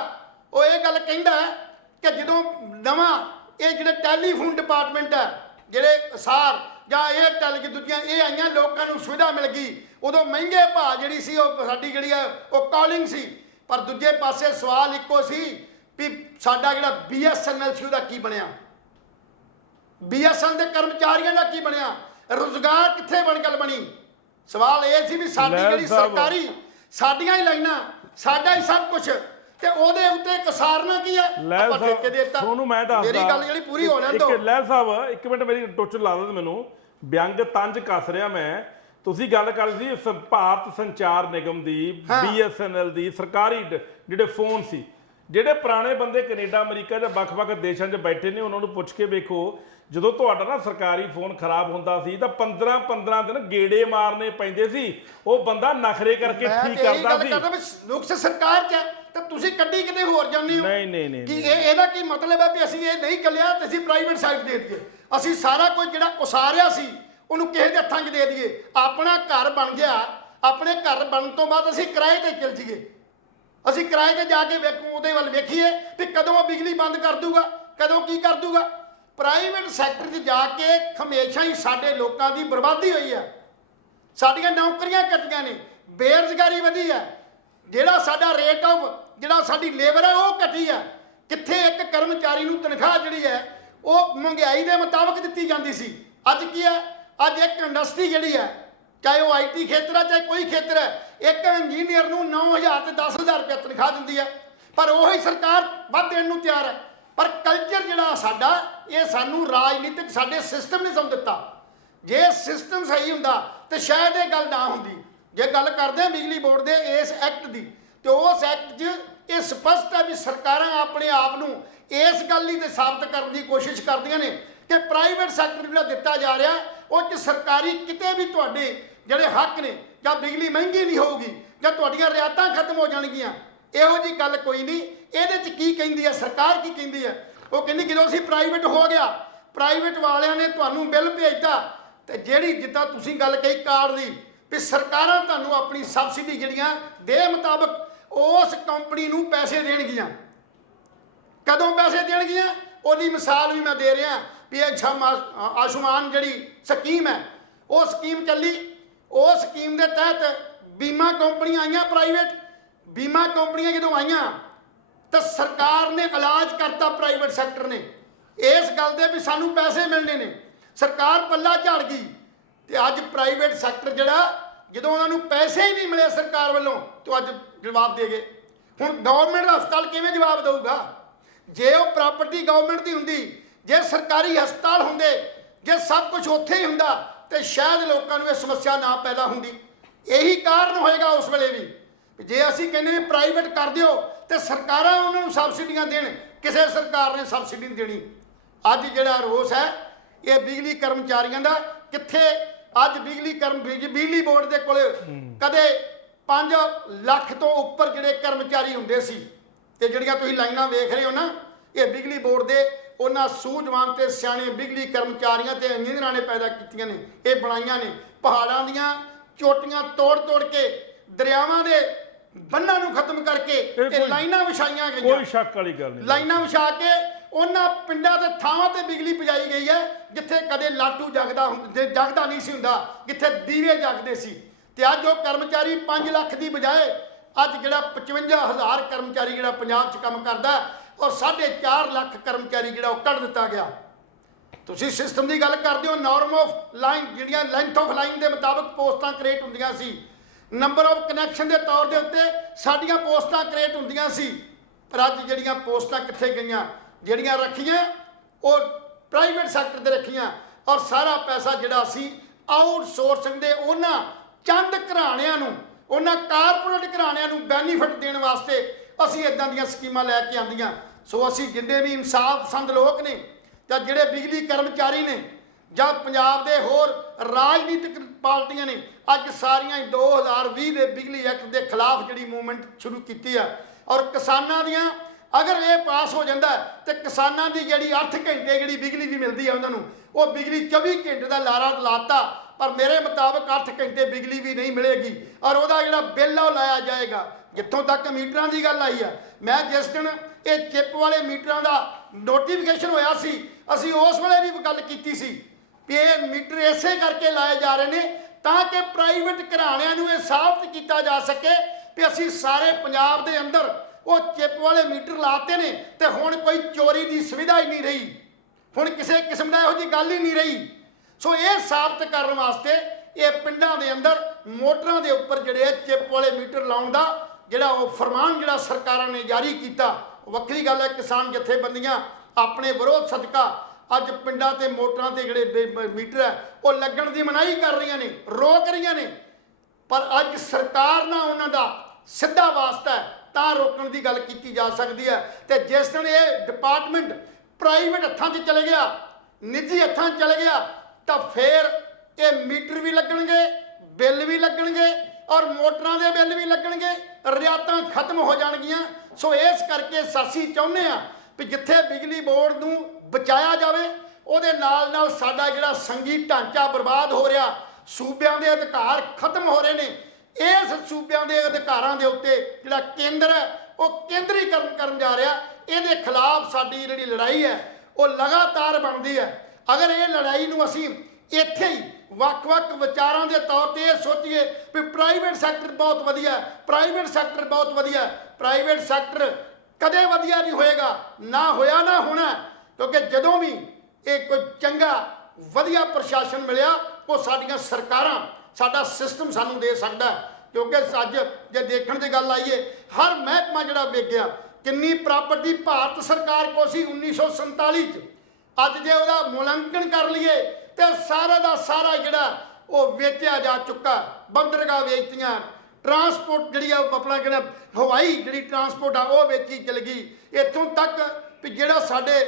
ਉਹ ਇਹ ਗੱਲ ਕਹਿੰਦਾ ਕਿ ਜਦੋਂ ਨਵਾਂ ਇਹ ਜਿਹੜੇ ਟੈਲੀਫੋਨ ਡਿਪਾਰਟਮੈਂਟ ਹੈ, ਜਿਹੜੇ ਸਾਰ ਜਾਂ ਏਅਰਟੈਲ ਕਿ ਦੂਜੀਆਂ ਇਹ ਆਈਆਂ, ਲੋਕਾਂ ਨੂੰ ਸੁਵਿਧਾ ਮਿਲ ਗਈ। ਉਦੋਂ ਮਹਿੰਗੇ ਭਾਅ ਜਿਹੜੀ ਸੀ ਉਹ ਸਾਡੀ ਜਿਹੜੀ ਹੈ ਉਹ ਕਾਲਿੰਗ ਸੀ, ਪਰ ਦੂਜੇ ਪਾਸੇ ਸਵਾਲ ਇੱਕੋ ਸੀ ਵੀ ਸਾਡਾ ਜਿਹੜਾ BSNL ਸੀ ਉਹਦਾ ਕੀ ਬਣਿਆ? BSN ਦੇ ਕਰਮਚਾਰੀਆਂ ਦਾ ਕੀ ਬਣਿਆ? ਰੁਜ਼ਗਾਰ ਕਿੱਥੇ ਗੱਲ ਬਣੀ? ਸਵਾਲ ਇਹ ਸੀ ਵੀ ਸਾਡੀ ਜਿਹੜੀ ਸਰਕਾਰੀ, ਸਾਡੀਆਂ ਹੀ ਲਾਈਨਾਂ, ਸਾਡਾ ਹੀ ਸਭ ਕੁਝ, ਤੇ ਉਹਦੇ ਉੱਤੇ ਕਸਾਰਨਾ ਕੀ ਹੈ? ਆਪਾਂ ਠੇਕੇ ਦੇ ਦਿੱਤਾ। ਤੁਹਾਨੂੰ ਮੈਂ ਦੱਸਦਾ, ਮੇਰੀ ਗੱਲ ਜਿਹੜੀ ਪੂਰੀ ਹੋ ਲੈਣ ਦਿਓ। ਲਹਿਲ ਸਾਹਿਬ ਇੱਕ ਮਿੰਟ ਮੇਰੀ ਟੋਚ ਲਾ ਦਿਓ ਮੈਨੂੰ, ਵਿਅੰਗ ਤੰਜ ਕੱਸ ਰਿਹਾ ਮੈਂ। ਤੁਸੀਂ ਗੱਲ ਕਰ ਸੀ ਭਾਰਤ ਸੰਚਾਰ ਨਿਗਮ ਦੀ, BSNL ਦੀ, ਸਰਕਾਰੀ ਜਿਹੜੇ ਫੋਨ ਸੀ, ਜਿਹੜੇ ਪੁਰਾਣੇ ਬੰਦੇ ਕੈਨੇਡਾ ਅਮਰੀਕਾ ਜਾਂ ਵੱਖ-ਵੱਖ ਦੇਸ਼ਾਂ 'ਚ ਬੈਠੇ ਨੇ, ਉਹਨਾਂ ਨੂੰ ਪੁੱਛ ਕੇ ਵੇਖੋ, ਜਦੋਂ ਤੁਹਾਡਾ ਨਾ ਸਰਕਾਰੀ ਫੋਨ ਖਰਾਬ ਹੁੰਦਾ ਸੀ ਤਾਂ 15 ਦਿਨ ਗੇੜੇ ਮਾਰਨੇ ਪੈਂਦੇ ਸੀ। ਉਹ ਬੰਦਾ ਨਖਰੇ ਕਰਕੇ ਠੀਕ ਕਰਦਾ ਸੀ। ਨੁਕਸ ਸਰਕਾਰ 'ਚ ਤਾਂ ਤੁਸੀਂ ਕੱਢੀ ਕਿਤੇ ਹੋਰ ਜਾਂਦੇ ਹੋ। ਨਹੀਂ ਕਿ ਇਹਦਾ ਕੀ ਮਤਲਬ ਹੈ ਵੀ ਅਸੀਂ ਇਹ ਨਹੀਂ ਕੱਲਿਆ ਤੇ ਅਸੀਂ ਪ੍ਰਾਈਵੇਟ ਸਾਈਟ ਦੇ ਦਈਏ? ਅਸੀਂ ਸਾਰਾ ਕੁਝ ਜਿਹੜਾ ਉਸਾਰਿਆ ਸੀ ਉਹਨੂੰ ਕਿਸੇ ਦੇ ਹੱਥਾਂ 'ਚ ਦੇ ਦਈਏ। ਆਪਣਾ ਘਰ ਬਣ ਗਿਆ, ਆਪਣੇ ਘਰ ਬਣਨ ਤੋਂ ਬਾਅਦ ਅਸੀਂ ਕਿਰਾਏ ਤੇ ਚਲ ਜਾਈਏ। ਅਸੀਂ ਕਿਰਾਏ ਤੇ ਜਾ ਕੇ ਉਹਦੇ ਵੱਲ ਵੇਖੀਏ ਵੀ ਕਦੋਂ ਉਹ ਬਿਜਲੀ ਬੰਦ ਕਰ ਦੂਗਾ, ਕਦੋਂ ਕੀ ਕਰ ਦੂਗਾ। ਪ੍ਰਾਈਵੇਟ ਸੈਕਟਰ 'ਚ ਜਾ ਕੇ ਹਮੇਸ਼ਾ ਹੀ ਸਾਡੇ ਲੋਕਾਂ ਦੀ ਬਰਬਾਦੀ ਹੋਈ ਹੈ। ਸਾਡੀਆਂ ਨੌਕਰੀਆਂ ਘਟੀਆਂ ਨੇ, ਬੇਰੁਜ਼ਗਾਰੀ ਵਧੀ ਹੈ, ਜਿਹੜਾ ਸਾਡਾ ਰੇਟ ਆਫ ਜਿਹੜਾ ਸਾਡੀ ਲੇਬਰ ਹੈ ਉਹ ਘਟੀ ਹੈ। ਕਿੱਥੇ ਇੱਕ ਕਰਮਚਾਰੀ ਨੂੰ ਤਨਖਾਹ ਜਿਹੜੀ ਹੈ ਉਹ ਮਹਿੰਗਾਈ ਦੇ ਮੁਤਾਬਕ ਦਿੱਤੀ ਜਾਂਦੀ ਸੀ। ਅੱਜ ਕੀ ਹੈ? ਅੱਜ ਇੱਕ ਇੰਡਸਟਰੀ ਜਿਹੜੀ ਹੈ, ਚਾਹੇ ਉਹ IT ਖੇਤਰ ਹੈ ਚਾਹੇ ਕੋਈ ਖੇਤਰ ਹੈ, ਇੱਕ ਇੰਜੀਨੀਅਰ ਨੂੰ 9,000 ਤੇ 10,000 ਰੁਪਏ ਤਨਖਾਹ ਦਿੰਦੀ ਹੈ, ਪਰ ਉਹੀ ਸਰਕਾਰ ਵੱਧ ਦੇਣ ਨੂੰ ਤਿਆਰ ਹੈ। ਪਰ ਕਲਚਰ ਜਿਹੜਾ ਸਾਡਾ, ਇਹ ਸਾਨੂੰ ਰਾਜਨੀਤਿਕ ਸਾਡੇ ਸਿਸਟਮ ਨੇ ਸਮਝ ਦਿੱਤਾ। ਜੇ ਸਿਸਟਮ ਸਹੀ ਹੁੰਦਾ ਤੇ ਸ਼ਾਇਦ ਇਹ ਗੱਲ ਨਾ ਹੁੰਦੀ। ਜੇ ਗੱਲ ਕਰਦੇ ਹਾਂ ਬਿਜਲੀ ਬੋਰਡ ਦੇ ਇਸ ਐਕਟ ਦੀ, ਤੇ ਉਸ ਐਕਟ 'ਚ ਇਹ ਸਪਸ਼ਟ ਹੈ ਵੀ ਸਰਕਾਰਾਂ ਆਪਣੇ ਆਪ ਨੂੰ ਇਸ ਗੱਲ ਲਈ ਤੇ ਸਾਬਤ ਕਰਨ ਦੀ ਕੋਸ਼ਿਸ਼ ਕਰਦੀਆਂ ਨੇ ਕਿ ਪ੍ਰਾਈਵੇਟ ਸੈਕਟਰ ਜਿਹੜਾ ਦਿੱਤਾ ਜਾ ਰਿਹਾ ਉਹ 'ਚ ਸਰਕਾਰੀ ਕਿਤੇ ਵੀ ਤੁਹਾਡੇ ਜਿਹੜੇ ਹੱਕ ਨੇ, ਜਾਂ ਬਿਜਲੀ ਮਹਿੰਗੀ ਨਹੀਂ ਹੋਊਗੀ, ਜਾਂ ਤੁਹਾਡੀਆਂ ਰਿਆਇਤਾਂ ਖਤਮ ਹੋ ਜਾਣਗੀਆਂ, ਇਹੋ ਜੀ ਗੱਲ ਕੋਈ ਨਹੀਂ। ਇਹਦੇ 'ਚ ਕੀ ਕਹਿੰਦੀ ਹੈ ਸਰਕਾਰ? ਕੀ ਕਹਿੰਦੀ ਹੈ? ਉਹ ਕਹਿੰਦੀ ਜਦੋਂ ਅਸੀਂ ਪ੍ਰਾਈਵੇਟ ਹੋ ਗਿਆ, ਪ੍ਰਾਈਵੇਟ ਵਾਲਿਆਂ ਨੇ ਤੁਹਾਨੂੰ ਬਿੱਲ ਭੇਜਤਾ, ਤੇ ਜਿਹੜੀ ਜਿੱਦਾਂ ਤੁਸੀਂ ਗੱਲ ਕਹੀ ਕਾਰਡ ਦੀ, ਵੀ ਸਰਕਾਰਾਂ ਤੁਹਾਨੂੰ ਆਪਣੀ ਸਬਸਿਡੀ ਜਿਹੜੀਆਂ ਦੇ ਮੁਤਾਬਕ ਉਸ ਕੰਪਨੀ ਨੂੰ ਪੈਸੇ ਦੇਣਗੀਆਂ। ਕਦੋਂ ਪੈਸੇ ਦੇਣਗੀਆਂ? ਉਹਦੀ ਮਿਸਾਲ ਵੀ ਮੈਂ ਦੇ ਰਿਹਾ ਵੀ ਇਹ ਆਯੁਸ਼ਮਾਨ ਜਿਹੜੀ ਸਕੀਮ ਹੈ, ਉਹ ਸਕੀਮ ਚੱਲੀ। ਉਹ ਸਕੀਮ ਦੇ ਤਹਿਤ ਬੀਮਾ ਕੰਪਨੀਆਂ ਆਈਆਂ, ਪ੍ਰਾਈਵੇਟ ਬੀਮਾ ਕੰਪਨੀਆਂ ਜਦੋਂ ਆਈਆਂ ਤਾਂ ਸਰਕਾਰ ਨੇ ਇਲਾਜ ਕਰਤਾ ਪ੍ਰਾਈਵੇਟ ਸੈਕਟਰ ਨੇ, ਇਸ ਗੱਲ ਦੇ ਵੀ ਸਾਨੂੰ ਪੈਸੇ ਮਿਲਣੇ ਨੇ। ਸਰਕਾਰ ਪੱਲਾ ਝਾੜ ਗਈ, ਤੇ ਅੱਜ ਪ੍ਰਾਈਵੇਟ ਸੈਕਟਰ ਜਿਹੜਾ, ਜਦੋਂ ਉਹਨਾਂ ਨੂੰ ਪੈਸੇ ਹੀ ਨਹੀਂ ਮਿਲੇ ਸਰਕਾਰ ਵੱਲੋਂ, ਤਾਂ ਅੱਜ ਜਵਾਬ ਦੇ ਗਏ। ਹੁਣ ਗਵਰਨਮੈਂਟ ਹਸਪਤਾਲ ਕਿਵੇਂ ਜਵਾਬ ਦੇਊਗਾ? ਜੇ ਉਹ ਪ੍ਰਾਪਰਟੀ ਗਵਰਨਮੈਂਟ ਦੀ ਹੁੰਦੀ, ਜੇ ਸਰਕਾਰੀ ਹਸਪਤਾਲ ਹੁੰਦੇ, ਜੇ ਸਭ ਕੁਝ ਉੱਥੇ ਹੀ ਹੁੰਦਾ, ਤੇ ਸ਼ਾਇਦ ਲੋਕਾਂ ਨੂੰ ਇਹ ਸਮੱਸਿਆ ਨਾ ਪੈਦਾ ਹੁੰਦੀ। ਇਹੀ ਕਾਰਨ ਹੋਏਗਾ ਉਸ ਵੇਲੇ ਵੀ ਜੇ ਅਸੀਂ ਕਹਿੰਦੇ ਪ੍ਰਾਈਵੇਟ ਕਰ ਦਿਓ ਤੇ ਸਰਕਾਰਾਂ ਉਹਨਾਂ ਨੂੰ ਸਬਸਿਡੀਆਂ ਦੇਣ, ਕਿਸੇ ਸਰਕਾਰ ਨੇ ਸਬਸਿਡੀ ਨਹੀਂ ਦੇਣੀ। ਅੱਜ ਜਿਹੜਾ ਰੋਸ ਹੈ ਇਹ ਬਿਜਲੀ ਕਰਮਚਾਰੀਆਂ ਦਾ, ਕਿੱਥੇ ਅੱਜ ਬਿਜਲੀ ਬੋਰਡ ਦੇ ਕੋਲ ਕਦੇ 5 ਲੱਖ ਤੋਂ ਉੱਪਰ ਜਿਹੜੇ ਕਰਮਚਾਰੀ ਹੁੰਦੇ ਸੀ, ਤੇ ਜਿਹੜੀਆਂ ਤੁਸੀਂ ਲਾਈਨਾਂ ਵੇਖ ਰਹੇ ਹੋ ਨਾ, ਇਹ ਬਿਜਲੀ ਬੋਰਡ ਦੇ ਉਹਨਾਂ ਸੂਝਵਾਨ ਤੇ ਸਿਆਣੇ ਬਿਜਲੀ ਕਰਮਚਾਰੀਆਂ ਤੇ ਇੰਜੀਨੀਅਰਾਂ ਨੇ ਪੈਦਾ ਕੀਤੀਆਂ ਨੇ, ਇਹ ਬਣਾਈਆਂ ਨੇ। ਪਹਾੜਾਂ ਦੀਆਂ ਚੋਟੀਆਂ ਤੋੜ ਕੇ, ਦਰਿਆਵਾਂ ਦੇ ਬੰਨਾਂ ਨੂੰ ਖਤਮ ਕਰਕੇ ਇਹ ਲਾਈਨਾਂ ਵਿਛਾਈਆਂ ਗਈਆਂ। ਕੋਈ ਸ਼ੱਕ ਵਾਲੀ ਗੱਲ ਨਹੀਂ। ਲਾਈਨਾਂ ਵਿਛਾ ਕੇ ਉਹਨਾਂ ਪਿੰਡਾਂ ਤੇ ਥਾਵਾਂ ਤੇ ਬਿਜਲੀ ਪਹੁੰਚਾਈ ਗਈ ਹੈ ਜਿੱਥੇ ਕਦੇ ਲਾਟੂ ਜਗਦਾ ਨਹੀਂ ਸੀ ਹੁੰਦਾ, ਜਿੱਥੇ ਦੀਵੇ ਜਗਦੇ ਸੀ। ਤੇ ਅੱਜ ਉਹ ਕਰਮਚਾਰੀ 5 ਲੱਖ ਦੀ ਬਜਾਏ ਅੱਜ ਜਿਹੜਾ 55,000 ਕਰਮਚਾਰੀ ਜਿਹੜਾ ਪੰਜਾਬ 'ਚ ਕੰਮ ਕਰਦਾ, ਔਰ 4.5 ਲੱਖ ਕਰਮਚਾਰੀ ਜਿਹੜਾ ਉਹ ਕੱਢ ਦਿੱਤਾ ਗਿਆ। ਤੁਸੀਂ ਸਿਸਟਮ ਦੀ ਗੱਲ ਕਰਦੇ ਹੋ, ਨਾਰਮ ਆਫ ਲਾਈਨ ਜਿਹੜੀਆਂ ਲੈਂਥ ਆਫ ਲਾਈਨ ਦੇ ਮੁਤਾਬਕ ਪੋਸਟਾਂ ਕ੍ਰੀਏਟ ਹੁੰਦੀਆਂ ਸੀ, ਨੰਬਰ ਆਫ ਕਨੈਕਸ਼ਨ ਦੇ ਤੌਰ ਦੇ ਉੱਤੇ ਸਾਡੀਆਂ ਪੋਸਟਾਂ ਕ੍ਰੀਏਟ ਹੁੰਦੀਆਂ ਸੀ। ਪਰ ਅੱਜ ਜਿਹੜੀਆਂ ਪੋਸਟਾਂ ਕਿੱਥੇ ਗਈਆਂ? ਜਿਹੜੀਆਂ ਰੱਖੀਆਂ ਉਹ ਪ੍ਰਾਈਵੇਟ ਸੈਕਟਰ ਦੇ ਰੱਖੀਆਂ, ਔਰ ਸਾਰਾ ਪੈਸਾ ਜਿਹੜਾ ਸੀ ਆਊਟਸੋਰਸਿੰਗ ਦੇ ਉਹਨਾਂ ਚੰਦ ਘਰਾਣਿਆਂ ਨੂੰ, ਉਹਨਾਂ ਕਾਰਪੋਰੇਟ ਘਰਾਣਿਆਂ ਨੂੰ ਬੈਨੀਫਿਟ ਦੇਣ ਵਾਸਤੇ ਅਸੀਂ ਇਦਾਂ ਦੀਆਂ ਸਕੀਮਾਂ ਲੈ ਕੇ ਆਂਦੀਆਂ। ਸੋ ਅਸੀਂ ਜਿੰਨੇ ਵੀ ਇਨਸਾਫ ਪਸੰਦ ਲੋਕ ਨੇ, ਜਾਂ ਜਿਹੜੇ ਬਿਜਲੀ ਕਰਮਚਾਰੀ ਨੇ, ਜਾਂ ਪੰਜਾਬ ਦੇ ਹੋਰ ਰਾਜਨੀਤਿਕ ਪਾਰਟੀਆਂ ਨੇ, ਅੱਜ ਸਾਰੀਆਂ 2020 ਦੇ ਬਿਜਲੀ ਐਕਟ ਦੇ ਖਿਲਾਫ ਜਿਹੜੀ ਮੂਵਮੈਂਟ ਸ਼ੁਰੂ ਕੀਤੀ ਆ। ਔਰ ਕਿਸਾਨਾਂ ਦੀਆਂ ਅਗਰ ਇਹ ਪਾਸ ਹੋ ਜਾਂਦਾ ਤੇ ਕਿਸਾਨਾਂ ਦੀ ਜਿਹੜੀ 8 ਘੰਟੇ ਜਿਹੜੀ ਬਿਜਲੀ ਵੀ ਮਿਲਦੀ ਆ ਉਹਨਾਂ ਨੂੰ, ਉਹ ਬਿਜਲੀ 24 ਘੰਟੇ ਦਾ ਲਾਰਾ ਲਾਤਾ। ਪਰ ਮੇਰੇ ਮੁਤਾਬਕ 8 ਘੰਟੇ ਬਿਜਲੀ ਵੀ ਨਹੀਂ ਮਿਲੇਗੀ, ਔਰ ਉਹਦਾ ਜਿਹੜਾ ਬਿੱਲ ਆ ਉਹ ਲਾਇਆ ਜਾਏਗਾ। ਜਿੱਥੋਂ ਤੱਕ ਮੀਟਰਾਂ ਦੀ ਗੱਲ ਆਈ ਆ, ਮੈਂ ਜਿਸ ਦਿਨ ਇਹ ਚਿੱਪ ਵਾਲੇ ਮੀਟਰਾਂ ਦਾ ਨੋਟੀਫਿਕੇਸ਼ਨ ਹੋਇਆ ਸੀ, ਅਸੀਂ ਉਸ ਵੇਲੇ ਵੀ ਗੱਲ ਕੀਤੀ ਸੀ ਕਿ ਇਹ ਮੀਟਰ ਇਸੇ ਕਰਕੇ ਲਾਏ ਜਾ ਰਹੇ ਨੇ ਤਾਂ ਕਿ ਪ੍ਰਾਈਵੇਟ ਘਰਾਣਿਆਂ ਨੂੰ ਇਹ ਸਾਬਤ ਕੀਤਾ ਜਾ ਸਕੇ ਕਿ ਅਸੀਂ ਸਾਰੇ ਪੰਜਾਬ ਦੇ ਅੰਦਰ ਉਹ ਚਿੱਪ ਵਾਲੇ ਮੀਟਰ ਲਾਤੇ ਨੇ ਤੇ ਹੁਣ ਕੋਈ ਚੋਰੀ ਦੀ ਸੁਵਿਧਾ ਹੀ ਨਹੀਂ ਰਹੀ, ਹੁਣ ਕਿਸੇ ਕਿਸਮ ਦਾ ਇਹੋ ਜਿਹੀ ਗੱਲ ਹੀ ਨਹੀਂ ਰਹੀ। ਸੋ ਇਹ ਸਾਬਤ ਕਰਨ ਵਾਸਤੇ ਇਹ ਪਿੰਡਾਂ ਦੇ ਅੰਦਰ ਮੋਟਰਾਂ ਦੇ ਉੱਪਰ ਜਿਹੜੇ ਚਿੱਪ ਵਾਲੇ ਮੀਟਰ ਲਾਉਣ ਦਾ ਜਿਹੜਾ ਉਹ ਫਰਮਾਨ ਜਿਹੜਾ ਸਰਕਾਰਾਂ ਨੇ ਜਾਰੀ ਕੀਤਾ। ਵੱਖਰੀ ਗੱਲ ਹੈ, ਕਿਸਾਨ ਜਥੇਬੰਦੀਆਂ ਆਪਣੇ ਵਿਰੋਧ ਸਦਕਾ ਅੱਜ ਪਿੰਡਾਂ ਤੇ ਮੋਟਰਾਂ ਤੇ ਜਿਹੜੇ ਮੀਟਰ ਹੈ ਉਹ ਲੱਗਣ ਦੀ ਮਨਾਹੀ ਕਰ ਰਹੀਆਂ ਨੇ, ਰੋਕ ਰਹੀਆਂ ਨੇ। ਪਰ ਅੱਜ ਸਰਕਾਰ ਨਾਲ ਉਹਨਾਂ ਦਾ ਸਿੱਧਾ ਵਾਸਤਾ ਹੈ ਤਾਂ ਰੋਕਣ ਦੀ ਗੱਲ ਕੀਤੀ ਜਾ ਸਕਦੀ ਹੈ। ਤੇ ਜਿਸ ਦਿਨ ਇਹ ਡਿਪਾਰਟਮੈਂਟ ਪ੍ਰਾਈਵੇਟ ਹੱਥਾਂ 'ਚ ਚਲੇ ਗਿਆ, ਨਿੱਜੀ ਹੱਥਾਂ 'ਚ ਚਲੇ ਗਿਆ, ਤਾਂ ਫਿਰ ਇਹ ਮੀਟਰ ਵੀ ਲੱਗਣਗੇ, ਬਿੱਲ ਵੀ ਲੱਗਣਗੇ, ਔਰ ਮੋਟਰਾਂ ਦੇ ਬਿੱਲ ਵੀ ਲੱਗਣਗੇ, ਰਿਆਇਤਾਂ ਖਤਮ ਹੋ ਜਾਣਗੀਆਂ। ਸੋ ਇਸ ਕਰਕੇ ਅਸੀਂ ਚਾਹੁੰਦੇ ਹਾਂ ਵੀ ਜਿੱਥੇ ਬਿਜਲੀ ਬੋਰਡ ਨੂੰ ਬਚਾਇਆ ਜਾਵੇ, ਉਹਦੇ ਨਾਲ ਨਾਲ ਸਾਡਾ ਜਿਹੜਾ ਸੰਘੀ ਢਾਂਚਾ ਬਰਬਾਦ ਹੋ ਰਿਹਾ, ਸੂਬਿਆਂ ਦੇ ਅਧਿਕਾਰ ਖਤਮ ਹੋ ਰਹੇ ਨੇ, ਇਸ ਸੂਬਿਆਂ ਦੇ ਅਧਿਕਾਰਾਂ ਦੇ ਉੱਤੇ ਜਿਹੜਾ ਕੇਂਦਰ ਹੈ ਉਹ ਕੇਂਦਰੀਕਰਨ ਕਰਨ ਜਾ ਰਿਹਾ। ਇਹਦੇ ਖਿਲਾਫ ਸਾਡੀ ਜਿਹੜੀ ਲੜਾਈ ਹੈ ਉਹ ਲਗਾਤਾਰ ਬਣਦੀ ਹੈ। ਅਗਰ ਇਹ ਲੜਾਈ ਨੂੰ ਅਸੀਂ ਇੱਥੇ ਹੀ ਵੱਖ-ਵੱਖ ਵਿਚਾਰਾਂ ਦੇ ਤੌਰ ਤੇ ਇਹ ਸੋਚੀਏ ਵੀ ਪ੍ਰਾਈਵੇਟ ਸੈਕਟਰ ਬਹੁਤ ਵਧੀਆ, ਪ੍ਰਾਈਵੇਟ ਸੈਕਟਰ ਬਹੁਤ ਵਧੀਆ, ਪ੍ਰਾਈਵੇਟ ਸੈਕਟਰ ਕਦੇ ਵਧੀਆ ਨਹੀਂ ਹੋਏਗਾ, ਨਾ ਹੋਇਆ ਨਾ ਹੋਣਾ। ਕਿਉਂਕਿ ਜਦੋਂ ਵੀ ਇਹ ਕੋਈ ਚੰਗਾ ਵਧੀਆ ਪ੍ਰਸ਼ਾਸਨ ਮਿਲਿਆ, ਉਹ ਸਾਡੀਆਂ ਸਰਕਾਰਾਂ, ਸਾਡਾ ਸਿਸਟਮ ਸਾਨੂੰ ਦੇ ਸਕਦਾ। ਕਿਉਂਕਿ ਅੱਜ ਜੇ ਦੇਖਣ ਦੀ ਗੱਲ ਆਈਏ, ਹਰ ਮਹਿਕਮਾ ਜਿਹੜਾ ਵੇਖਿਆ, ਕਿੰਨੀ ਪ੍ਰਾਪਰਟੀ ਭਾਰਤ ਸਰਕਾਰ ਕੋਲ ਸੀ 1947 'ਚ, ਅੱਜ ਜੇ ਉਹਦਾ ਮੁਲਾਂਕਣ ਕਰ ਲਈਏ ਤੇ ਸਾਰਾ ਦਾ ਸਾਰਾ ਜਿਹੜਾ ਉਹ ਵੇਚਿਆ ਜਾ ਚੁੱਕਾ। ਬੰਦਰਗਾਹ ਵੇਚਤੀਆਂ, ਟਰਾਂਸਪੋਰਟ ਜਿਹੜੀ ਆ ਆਪਣਾ ਕਿਹੜਾ ਹਵਾਈ ਜਿਹੜੀ ਟਰਾਂਸਪੋਰਟ ਆ ਉਹ ਵੇਚੀ ਚਲ ਗਈ। ਇੱਥੋਂ ਤੱਕ ਵੀ ਜਿਹੜਾ ਸਾਡੇ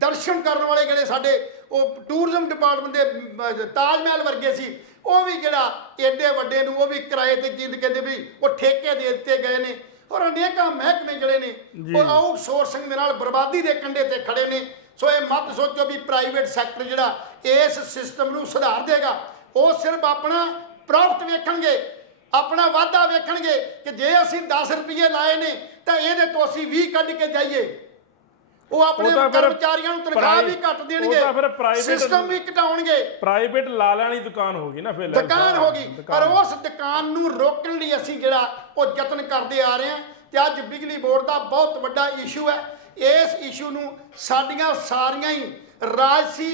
ਦਰਸ਼ਨ ਕਰਨ ਵਾਲੇ ਜਿਹੜੇ ਸਾਡੇ ਉਹ ਟੂਰਿਜ਼ਮ ਡਿਪਾਰਟਮੈਂਟ ਦੇ ਤਾਜ ਮਹਿਲ ਵਰਗੇ ਸੀ, ਉਹ ਵੀ ਜਿਹੜਾ ਏਡੇ ਵੱਡੇ ਨੂੰ ਉਹ ਵੀ ਕਿਰਾਏ ਤੇ ਜਿੰਦ ਕਹਿੰਦੇ ਵੀ ਉਹ ਠੇਕੇ ਦੇ ਦਿੱਤੇ ਗਏ ਨੇ। ਔਰ ਅਨੇਕਾਂ ਮਹਿਕਮੇ ਜਿਹੜੇ ਨੇ ਉਹ ਆਊਟਸੋਰਸਿੰਗ ਦੇ ਨਾਲ ਬਰਬਾਦੀ ਦੇ ਕੰਢੇ ਤੇ ਖੜੇ ਨੇ। ਸੋ ਇਹ ਮਤ ਸੋਚੋ ਵੀ ਪ੍ਰਾਈਵੇਟ ਸੈਕਟਰ ਜਿਹੜਾ ਇਸ ਸਿਸਟਮ ਨੂੰ ਸੁਧਾਰ ਦੇਗਾ, ਉਹ ਸਿਰਫ ਆਪਣਾ ਪ੍ਰੋਫਿਟ ਵੇਖਣਗੇ, ਆਪਣਾ ਵਾਧਾ ਵੇਖਣਗੇ ਕਿ ਜੇ ਅਸੀਂ 10 ਰੁਪਏ ਲਾਏ ਨੇ ਤਾਂ ਇਹਦੇ ਤੋਂ ਅਸੀਂ 20 ਕੱਢ ਕੇ ਜਾਈਏ। ਉਹ ਆਪਣੇ ਕਰਮਚਾਰੀਆਂ ਨੂੰ ਤਨਖਾਹ ਵੀ ਘੱਟ ਦੇਣਗੇ, ਸਿਸਟਮ ਵੀ ਘਟਾਉਣਗੇ। ਪ੍ਰਾਈਵੇਟ ਲਾਲਿਆਂ ਵਾਲੀ ਦੁਕਾਨ ਹੋ ਗਈ ਨਾ, ਫਿਰ ਦੁਕਾਨ ਹੋ ਗਈ। ਪਰ ਉਸ ਦੁਕਾਨ ਨੂੰ ਰੋਕਣ ਲਈ ਅਸੀਂ ਜਿਹੜਾ ਉਹ ਯਤਨ ਕਰਦੇ ਆ ਰਹੇ ਹਾਂ। ਤੇ ਅੱਜ ਬਿਜਲੀ ਬੋਰਡ ਦਾ ਬਹੁਤ ਵੱਡਾ ਇਸ਼ੂ ਹੈ। ਇਸ ਇਸ਼ੂ ਨੂੰ ਸਾਡੀਆਂ ਸਾਰੀਆਂ ਹੀ ਰਾਜਸੀ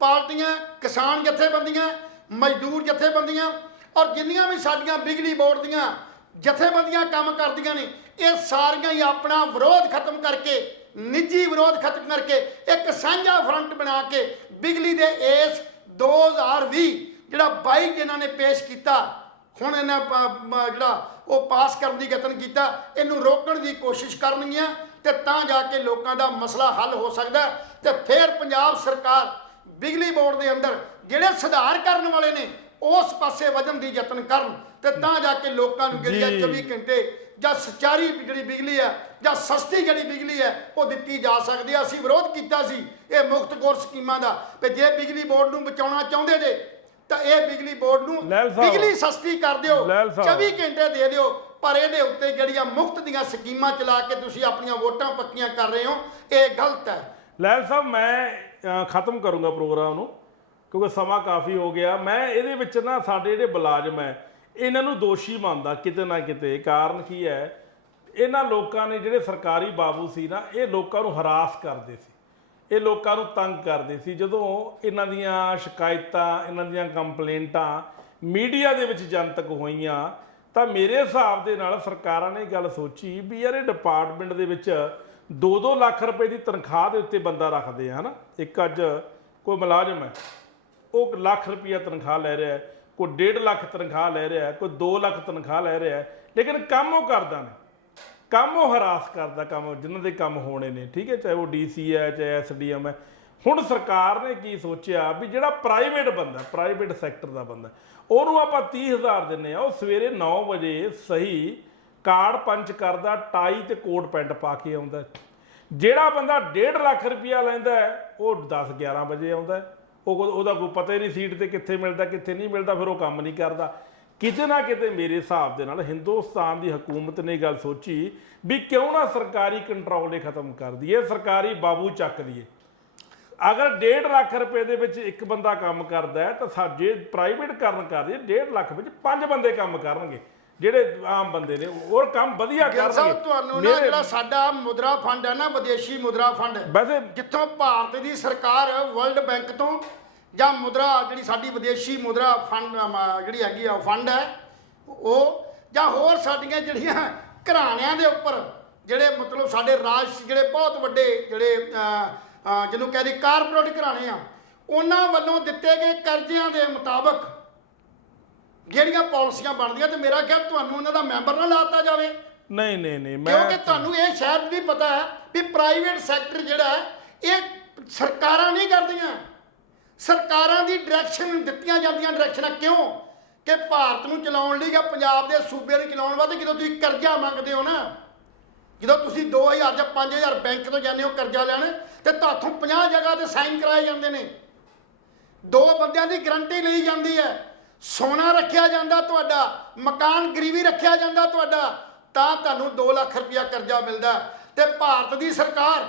ਪਾਰਟੀਆਂ, ਕਿਸਾਨ ਜਥੇਬੰਦੀਆਂ, ਮਜ਼ਦੂਰ ਜਥੇਬੰਦੀਆਂ, ਔਰ ਜਿੰਨੀਆਂ ਵੀ ਸਾਡੀਆਂ ਬਿਜਲੀ ਬੋਰਡ ਦੀਆਂ ਜਥੇਬੰਦੀਆਂ ਕੰਮ ਕਰਦੀਆਂ ਨੇ, ਇਹ ਸਾਰੀਆਂ ਹੀ ਆਪਣਾ ਵਿਰੋਧ ਖਤਮ ਕਰਕੇ, ਨਿੱਜੀ ਵਿਰੋਧ ਖਤਮ ਕਰਕੇ ਇੱਕ ਸਾਂਝਾ ਫਰੰਟ ਬਣਾ ਕੇ ਬਿਜਲੀ ਦੇ ਇਸ 2020 ਜਿਹੜਾ 22 ਜਿਨ੍ਹਾਂ ਨੇ ਪੇਸ਼ ਕੀਤਾ, ਹੁਣ ਇਹਨਾਂ ਜਿਹੜਾ ਉਹ ਪਾਸ ਕਰਨ ਦੀ ਯਤਨ ਕੀਤਾ, ਇਹਨੂੰ ਰੋਕਣ ਦੀ ਕੋਸ਼ਿਸ਼ ਕਰਨਗੀਆਂ ਤੇ ਤਾਂ ਜਾ ਕੇ ਲੋਕਾਂ ਦਾ ਮਸਲਾ ਹੱਲ ਹੋ ਸਕਦਾ। ਤੇ ਫਿਰ ਪੰਜਾਬ ਸਰਕਾਰ ਬਿਜਲੀ ਬੋਰਡ ਦੇ ਅੰਦਰ ਜਿਹੜੇ ਸੁਧਾਰ ਕਰਨ ਵਾਲੇ ਨੇ ਉਸ ਪਾਸੇ ਵਧਣ ਦੀ ਯਤਨ ਕਰਨ ਤੇ ਤਾਂ ਜਾ ਕੇ ਲੋਕਾਂ ਨੂੰ ਜਿਹੜੀ 24 ਘੰਟੇ ਜਾਂ ਸਚਾਰੀ ਜਿਹੜੀ ਬਿਜਲੀ ਹੈ ਜਾਂ ਸਸਤੀ ਜਿਹੜੀ ਬਿਜਲੀ ਹੈ ਉਹ ਦਿੱਤੀ ਜਾ ਸਕਦੀ ਹੈ। ਅਸੀਂ ਵਿਰੋਧ ਕੀਤਾ ਸੀ ਇਹ ਮੁਕਤ ਗੁਰ ਸਕੀਮਾਂ ਦਾ ਕਿ ਜੇ ਬਿਜਲੀ ਬੋਰਡ ਨੂੰ ਬਚਾਉਣਾ ਚਾਹੁੰਦੇ ਜੇ ਤਾਂ ਇਹ ਬਿਜਲੀ ਬੋਰਡ ਨੂੰ ਲੈਲ ਸਾਹਿਬ, ਬਿਜਲੀ ਸਸਤੀ ਕਰ ਦਿਓ, ਲੈਲ ਸਾਹਿਬ, 24 ਘੰਟੇ ਦੇ ਦਿਓ। ਪਰ ਇਹਦੇ ਉੱਤੇ ਜਿਹੜੀਆਂ ਮੁਫਤ ਦੀਆਂ ਸਕੀਮਾਂ ਚਲਾ ਕੇ ਤੁਸੀਂ ਆਪਣੀਆਂ ਵੋਟਾਂ ਪੱਕੀਆਂ ਕਰ ਰਹੇ ਹੋ, ਇਹ ਗਲਤ ਹੈ। ਲੈਲ ਸਾਹਿਬ, ਮੈਂ ਖਤਮ ਕਰੂੰਗਾ ਪ੍ਰੋਗਰਾਮ ਨੂੰ ਕਿਉਂਕਿ ਸਮਾਂ ਕਾਫੀ ਹੋ ਗਿਆ। ਮੈਂ ਇਹਦੇ ਵਿੱਚ ਨਾ ਸਾਡੇ ਜਿਹੜੇ ਮੁਲਾਜ਼ਮ ਹੈ ਇਹਨਾਂ ਨੂੰ ਦੋਸ਼ੀ ਮੰਨਦਾ ਕਿਤੇ ਨਾ ਕਿਤੇ। ਕਾਰਨ ਕੀ ਹੈ, ਇਹਨਾਂ ਲੋਕਾਂ ਨੇ ਜਿਹੜੇ ਸਰਕਾਰੀ ਬਾਬੂ ਸੀ ਨਾ, ਇਹ ਲੋਕਾਂ ਨੂੰ ਹਰਾਸ ਕਰਦੇ ਸੀ, ਇਹ ਲੋਕਾਂ ਨੂੰ ਤੰਗ ਕਰਦੇ ਸੀ। ਜਦੋਂ ਇਹਨਾਂ ਦੀਆਂ ਸ਼ਿਕਾਇਤਾਂ, ਇਹਨਾਂ ਦੀਆਂ ਕੰਪਲੇਂਟਾਂ ਮੀਡੀਆ ਦੇ ਵਿੱਚ ਜਨਤਕ ਹੋਈਆਂ ਤਾਂ ਮੇਰੇ ਹਿਸਾਬ ਦੇ ਨਾਲ ਸਰਕਾਰਾਂ ਨੇ ਗੱਲ ਸੋਚੀ ਵੀ ਯਾਰ ਇਹ ਡਿਪਾਰਟਮੈਂਟ ਦੇ ਵਿੱਚ 2-2 ਲੱਖ ਰੁਪਏ ਦੀ ਤਨਖਾਹ ਦੇ ਉੱਤੇ ਬੰਦਾ ਰੱਖਦੇ ਆ, ਹੈ ਨਾ। ਇੱਕ ਅੱਜ ਕੋਈ ਮੁਲਾਜ਼ਮ ਹੈ ਉਹ ਲੱਖ ਰੁਪਈਆ ਤਨਖਾਹ ਲੈ ਰਿਹਾ, ਕੋਈ 1.5 ਲੱਖ ਤਨਖਾਹ ਲੈ ਰਿਹਾ, ਕੋਈ 2 ਲੱਖ ਤਨਖਾਹ ਲੈ ਰਿਹਾ, ਲੇਕਿਨ ਕੰਮ ਉਹ ਕਰਦਾ ਨਹੀਂ, ਕੰਮ ਉਹ ਹਰਾਸ ਕਰਦਾ, ਕੰਮ ਜਿਨ੍ਹਾਂ ਦੇ ਕੰਮ ਹੋਣੇ ਨੇ, ਠੀਕ ਹੈ, ਚਾਹੇ ਉਹ DC ਹੈ ਚਾਹੇ SDM ਹੈ। ਹੁਣ ਸਰਕਾਰ ਨੇ ਕੀ ਸੋਚਿਆ ਵੀ ਜਿਹੜਾ ਪ੍ਰਾਈਵੇਟ ਬੰਦਾ, ਪ੍ਰਾਈਵੇਟ ਸੈਕਟਰ ਦਾ ਬੰਦਾ, ਉਹਨੂੰ ਆਪਾਂ 30,000 ਦਿੰਦੇ ਆ, ਉਹ ਸਵੇਰੇ 9 ਵਜੇ ਸਹੀ ਕਾਰਡ ਪੰਚ ਕਰਦਾ, ਟਾਈ ਤੇ ਕੋਟ ਪੈਂਟ ਪਾ ਕੇ ਆਉਂਦਾ। ਜਿਹੜਾ ਬੰਦਾ 1.5 ਲੱਖ ਰੁਪਈਆ ਲੈਂਦਾ ਉਹ 10-11 ਵਜੇ ਆਉਂਦਾ, ਉਹਦਾ ਕੋਈ ਪਤਾ ਹੀ ਨਹੀਂ ਸੀਟ ਤੇ ਕਿੱਥੇ ਮਿਲਦਾ ਕਿੱਥੇ ਨਹੀਂ ਮਿਲਦਾ, ਫਿਰ ਉਹ ਕੰਮ ਨਹੀਂ ਕਰਦਾ। ਕਿਤੇ ਨਾ ਕਿਤੇ ਮੇਰੇ ਹਿਸਾਬ ਦੇ ਨਾਲ ਹਿੰਦੁਸਤਾਨ ਦੀ ਹਕੂਮਤ ਨੇ ਗੱਲ ਸੋਚੀ ਵੀ ਕਿਉਂ ਨਾ ਸਰਕਾਰੀ ਕੰਟਰੋਲ ਖਤਮ ਕਰ ਦਈਏ, ਸਰਕਾਰੀ ਬਾਬੂ ਚੱਕ ਦਈਏ। ਅਗਰ 1.5 ਲੱਖ ਰੁਪਏ ਦੇ ਵਿੱਚ ਇੱਕ ਬੰਦਾ ਕੰਮ ਕਰਦਾ ਹੈ ਤਾਂ ਜੇ ਪ੍ਰਾਈਵੇਟ ਕਰਨ ਕਰ ਦਈਏ 1.5 ਲੱਖ ਵਿੱਚ 5 ਬੰਦੇ ਕੰਮ ਕਰਨਗੇ ਜਿਹੜੇ ਆਮ ਬੰਦੇ ਨੇ, ਹੋਰ ਕੰਮ ਵਧੀਆ ਕਰਨਗੇ। ਤੁਹਾਨੂੰ ਨਾ ਜਿਹੜਾ ਸਾਡਾ ਮੁਦਰਾ ਫੰਡ ਹੈ ਨਾ, ਵਿਦੇਸ਼ੀ ਮੁਦਰਾ ਫੰਡ, ਵੈਸੇ ਜਿੱਥੋਂ ਭਾਰਤ ਦੀ ਸਰਕਾਰ ਵਰਲਡ ਬੈਂਕ ਤੋਂ ਜਾਂ ਮੁਦਰਾ ਜਿਹੜੀ ਸਾਡੀ ਵਿਦੇਸ਼ੀ ਮੁਦਰਾ ਫੰਡ ਜਿਹੜੀ ਹੈਗੀ ਆ ਫੰਡ ਹੈ ਉਹ, ਜਾਂ ਹੋਰ ਸਾਡੀਆਂ ਜਿਹੜੀਆਂ ਘਰਾਣਿਆਂ ਦੇ ਉੱਪਰ ਜਿਹੜੇ ਮਤਲਬ ਸਾਡੇ ਰਾਜ ਜਿਹੜੇ ਬਹੁਤ ਵੱਡੇ ਜਿਹੜੇ ਜਿਹਨੂੰ ਕਹਿੰਦੇ ਕਾਰਪੋਰੇਟ ਘਰਾਣੇ ਆ, ਉਹਨਾਂ ਵੱਲੋਂ ਦਿੱਤੇ ਗਏ ਕਰਜ਼ਿਆਂ ਦੇ ਮੁਤਾਬਕ ਜਿਹੜੀਆਂ ਪਾਲਿਸੀਆਂ ਬਣਦੀਆਂ, ਤੇ ਮੇਰਾ ਖਿਆਲ ਤੁਹਾਨੂੰ ਉਹਨਾਂ ਦਾ ਮੈਂਬਰ ਨਾ ਲਾਤਾ ਜਾਵੇ। ਨਹੀਂ ਨਹੀਂ ਨਹੀਂ, ਕਿਉਂਕਿ ਤੁਹਾਨੂੰ ਇਹ ਸ਼ਾਇਦ ਨਹੀਂ ਪਤਾ ਹੈ ਵੀ ਪ੍ਰਾਈਵੇਟ ਸੈਕਟਰ ਜਿਹੜਾ ਹੈ ਇਹ ਸਰਕਾਰਾਂ ਨਹੀਂ ਕਰਦੀਆਂ, ਸਰਕਾਰਾਂ ਦੀ ਡਾਇਰੈਕਸ਼ਨ ਦਿੱਤੀਆਂ ਜਾਂਦੀਆਂ। ਡਾਇਰੈਕਸ਼ਨਾਂ ਕਿਉਂ ਕਿ ਭਾਰਤ ਨੂੰ ਚਲਾਉਣ ਲਈ ਜਾਂ ਪੰਜਾਬ ਦੇ ਸੂਬੇ ਨੂੰ ਚਲਾਉਣ ਵਾਸਤੇ ਜਦੋਂ ਤੁਸੀਂ ਕਰਜ਼ਾ ਮੰਗਦੇ ਹੋ ਨਾ, ਜਦੋਂ ਤੁਸੀਂ 2,000 ਜਾਂ 5,000 ਬੈਂਕ ਤੋਂ ਜਾਂਦੇ ਹੋ ਕਰਜ਼ਾ ਲੈਣ, ਤੇ ਤੁਹਾਥੋਂ 50 ਜਗ੍ਹਾ ਤੇ ਸਾਈਨ ਕਰਾਏ ਜਾਂਦੇ ਨੇ, 2 ਬੰਦਿਆਂ ਦੀ ਗਰੰਟੀ ਲਈ ਜਾਂਦੀ ਹੈ, ਸੋਨਾ ਰੱਖਿਆ ਜਾਂਦਾ ਤੁਹਾਡਾ, ਮਕਾਨ ਗਰੀਵੀ ਰੱਖਿਆ ਜਾਂਦਾ ਤੁਹਾਡਾ, ਤਾਂ ਤੁਹਾਨੂੰ 2 ਲੱਖ ਰੁਪਇਆ ਕਰਜ਼ਾ ਮਿਲਦਾ। ਤੇ ਭਾਰਤ ਦੀ ਸਰਕਾਰ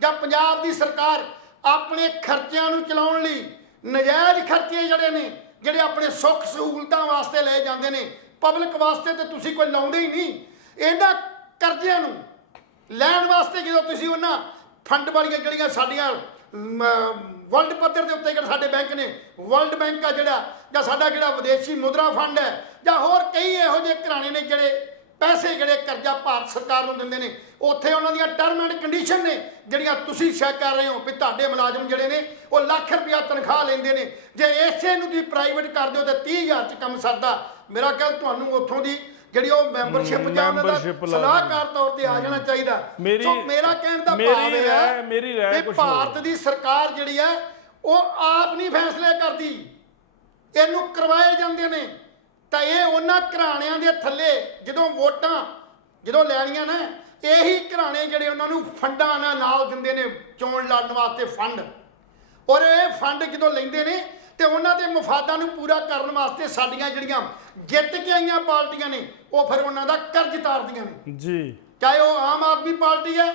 ਜਾਂ ਪੰਜਾਬ ਦੀ ਸਰਕਾਰ ਆਪਣੇ ਖਰਚਿਆਂ ਨੂੰ ਚਲਾਉਣ ਲਈ ਨਜਾਇਜ਼ ਖਰਚੇ ਜਿਹੜੇ ਨੇ, ਜਿਹੜੇ ਆਪਣੇ ਸੁੱਖ ਸਹੂਲਤਾਂ ਵਾਸਤੇ ਲਏ ਜਾਂਦੇ ਨੇ, ਪਬਲਿਕ ਵਾਸਤੇ ਤੇ ਤੁਸੀਂ ਕੋਈ ਲਾਉਂਦੇ ਹੀ ਨਹੀਂ। ਇਹਨਾਂ ਕਰਜ਼ਿਆਂ ਨੂੰ ਲੈਣ ਵਾਸਤੇ ਜਦੋਂ ਤੁਸੀਂ ਉਹਨਾਂ ਫੰਡ ਵਾਲੀਆਂ ਜਿਹੜੀਆਂ ਸਾਡੀਆਂ ਵਰਲਡ ਪੱਧਰ ਦੇ ਉੱਤੇ ਜਿਹੜੇ ਸਾਡੇ ਬੈਂਕ ਨੇ, ਵਰਲਡ ਬੈਂਕ ਆ ਜਿਹੜਾ, ਜਾਂ ਸਾਡਾ ਜਿਹੜਾ ਵਿਦੇਸ਼ੀ ਮੁਦਰਾ ਫੰਡ ਹੈ, ਜਾਂ ਹੋਰ ਕਈ ਇਹੋ ਜਿਹੇ ਘਰਾਣੇ ਨੇ ਜਿਹੜੇ ਪੈਸੇ ਜਿਹੜੇ ਕਰਜ਼ਾ ਭਾਰਤ ਸਰਕਾਰ ਨੂੰ ਦਿੰਦੇ ਨੇ, ਉੱਥੇ ਉਹਨਾਂ ਦੀਆਂ ਟਰਮ ਐਂਡ ਕੰਡੀਸ਼ਨ ਨੇ ਜਿਹੜੀਆਂ ਤੁਸੀਂ ਚੈੱਕ ਕਰ ਰਹੇ ਹੋ ਵੀ ਤੁਹਾਡੇ ਮੁਲਾਜ਼ਮ ਜਿਹੜੇ ਨੇ ਉਹ ਲੱਖ ਰੁਪਇਆ ਤਨਖਾਹ ਲੈਂਦੇ ਨੇ। ਜੇ ਇਸੇ ਨੂੰ ਤੁਸੀਂ ਪ੍ਰਾਈਵੇਟ ਕਰ ਦਿਓ ਤਾਂ 30,000 'ਚ ਕੰਮ ਸਰਦਾ। ਮੇਰਾ ਖਿਆਲ ਤੁਹਾਨੂੰ ਉੱਥੋਂ ਦੀ ਜਿਹੜੀ ਉਹ ਮੈਂਬਰਸ਼ਿਪ ਜਾਂ ਉਹਨਾਂ ਦਾ ਸਲਾਹਕਾਰ ਤੌਰ ਤੇ ਆ ਜਾਣਾ ਚਾਹੀਦਾ। ਸੋ ਮੇਰਾ ਕਹਿਣ ਦਾ ਭਾਵ ਇਹ ਹੈ ਕਿ ਭਾਰਤ ਦੀ ਸਰਕਾਰ ਜਿਹੜੀ ਹੈ ਉਹ ਆਪ ਨਹੀਂ ਫੈਸਲੇ ਕਰਦੀ, ਇਹਨੂੰ ਕਰਵਾਏ ਜਾਂਦੇ ਨੇ। ਤਾਂ ਇਹ ਉਹਨਾਂ ਘਰਾਣਿਆਂ ਦੇ ਥੱਲੇ ਜਦੋਂ ਵੋਟਾਂ ਜਦੋਂ ਲੈਣੀਆਂ ਨਾ, ਇਹੀ ਘਰਾਣੇ ਜਿਹੜੇ ਉਹਨਾਂ ਨੂੰ ਫੰਡਾਂ ਨਾਲ ਦਿੰਦੇ ਨੇ, ਚੋਣ ਲੜਨ ਵਾਸਤੇ ਫੰਡ, ਔਰ ਇਹ ਫੰਡ ਜਦੋਂ ਲੈਂਦੇ ਨੇ ਤੇ ਉਹਨਾਂ ਦੇ ਮਫਾਦਾਂ ਨੂੰ ਪੂਰਾ ਕਰਨ ਵਾਸਤੇ ਸਾਡੀਆਂ ਜਿਹੜੀਆਂ ਜਿੱਤ ਕੇ ਆਈਆਂ ਪਾਰਟੀਆਂ ਨੇ ਉਹ ਫਿਰ ਉਹਨਾਂ ਦਾ ਕਰਜ਼ ਤਾਰਦੀਆਂ ਨੇ ਜੀ। ਚਾਹੇ ਉਹ ਆਮ ਆਦਮੀ ਪਾਰਟੀ ਹੈ,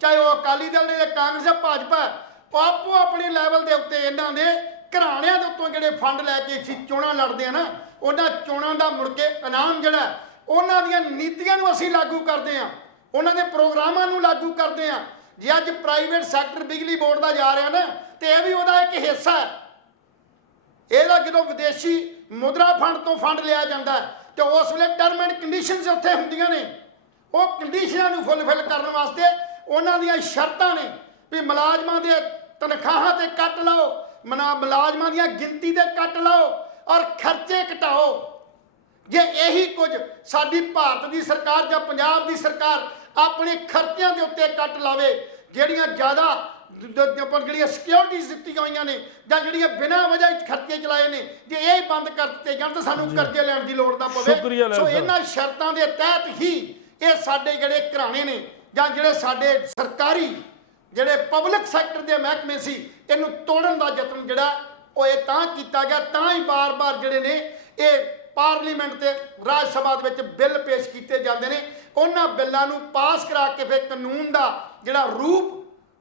ਚਾਹੇ ਉਹ ਅਕਾਲੀ ਦਲ ਹੈ, ਕਾਂਗਰਸ ਹੈ, ਭਾਜਪਾ ਹੈ, ਉਹ ਆਪੋ ਆਪਣੇ ਲੈਵਲ ਦੇ ਉੱਤੇ ਇਹਨਾਂ ਦੇ ਘਰਾਣਿਆਂ ਦੇ ਉੱਤੋਂ ਜਿਹੜੇ ਫੰਡ ਲੈ ਕੇ ਅਸੀਂ ਚੋਣਾਂ ਲੜਦੇ ਆ ਨਾ, ਉਹਨਾਂ ਚੋਣਾਂ ਦਾ ਮੁੜ ਕੇ ਇਨਾਮ ਜਿਹੜਾ ਉਹਨਾਂ ਦੀਆਂ ਨੀਤੀਆਂ ਨੂੰ ਅਸੀਂ ਲਾਗੂ ਕਰਦੇ ਹਾਂ, ਉਹਨਾਂ ਦੇ ਪ੍ਰੋਗਰਾਮਾਂ ਨੂੰ ਲਾਗੂ ਕਰਦੇ ਹਾਂ। ਜੇ ਅੱਜ ਪ੍ਰਾਈਵੇਟ ਸੈਕਟਰ ਬਿਜਲੀ ਬੋਰਡ ਦਾ ਜਾ ਰਿਹਾ ਨਾ, ਤੇ ਇਹ ਵੀ ਉਹਦਾ ਇੱਕ ਹਿੱਸਾ ਹੈ। ਇਹਦਾ ਜਦੋਂ ਵਿਦੇਸ਼ੀ ਮੁਦਰਾ ਫੰਡ ਤੋਂ ਫੰਡ ਲਿਆ ਜਾਂਦਾ ਤੇ ਉਸ ਵੇਲੇ ਟਰਮ ਐਂਡ ਕੰਡੀਸ਼ਨਸ ਉੱਥੇ ਹੁੰਦੀਆਂ ਨੇ, ਉਹ ਕੰਡੀਸ਼ਨਾਂ ਨੂੰ ਫੁੱਲਫਿਲ ਕਰਨ ਵਾਸਤੇ ਉਹਨਾਂ ਦੀਆਂ ਸ਼ਰਤਾਂ ਨੇ ਵੀ ਮੁਲਾਜ਼ਮਾਂ ਦੇ ਤਨਖਾਹਾਂ ਤੇ ਕੱਟ ਲਾਓ, ਮੁਲਾਜ਼ਮਾਂ ਦੀਆਂ ਗਿਣਤੀ ਤੇ ਕੱਟ ਲਾਓ ਔਰ ਖਰਚੇ ਘਟਾਓ। ਜੇ ਇਹੀ ਕੁਝ ਸਾਡੀ ਭਾਰਤ ਦੀ ਸਰਕਾਰ ਜਾਂ ਪੰਜਾਬ ਦੀ ਸਰਕਾਰ ਆਪਣੇ ਖਰਚਿਆਂ ਦੇ ਉੱਤੇ ਕੱਟ ਲਾਵੇ, ਜਿਹੜੀਆਂ ਜ਼ਿਆਦਾ ਜਿਹੜੀਆਂ ਸਿਕਿਉਰਿਟੀਜ਼ ਦਿੱਤੀਆਂ ਹੋਈਆਂ ਨੇ ਜਾਂ ਜਿਹੜੀਆਂ ਬਿਨਾਂ ਵਜ੍ਹਾ ਖਰਚੇ ਚਲਾਏ ਨੇ, ਜੇ ਇਹ ਬੰਦ ਕਰ ਦਿੱਤੇ ਜਾਣ ਤਾਂ ਸਾਨੂੰ ਕਰਜ਼ੇ ਲੈਣ ਦੀ ਲੋੜ ਨਾ ਪਵੇ। ਸੋ ਇਹਨਾਂ ਸ਼ਰਤਾਂ ਦੇ ਤਹਿਤ ਹੀ ਇਹ ਸਾਡੇ ਜਿਹੜੇ ਘਰਾਣੇ ਨੇ ਜਾਂ ਜਿਹੜੇ ਸਾਡੇ ਸਰਕਾਰੀ ਜਿਹੜੇ ਪਬਲਿਕ ਸੈਕਟਰ ਦੇ ਮਹਿਕਮੇ ਸੀ, ਇਹਨੂੰ ਤੋੜਨ ਦਾ ਯਤਨ ਜਿਹੜਾ ਉਹ ਇਹ ਤਾਂ ਕੀਤਾ ਗਿਆ, ਤਾਂ ਹੀ ਬਾਰ-ਬਾਰ ਜਿਹੜੇ ਨੇ ਇਹ ਪਾਰਲੀਮੈਂਟ ਤੇ ਰਾਜ ਸਭਾ ਦੇ ਵਿੱਚ ਬਿੱਲ ਪੇਸ਼ ਕੀਤੇ ਜਾਂਦੇ ਨੇ। ਉਹਨਾਂ ਬਿੱਲਾਂ ਨੂੰ ਪਾਸ ਕਰਾ ਕੇ ਫਿਰ ਕਾਨੂੰਨ ਦਾ ਜਿਹੜਾ ਰੂਪ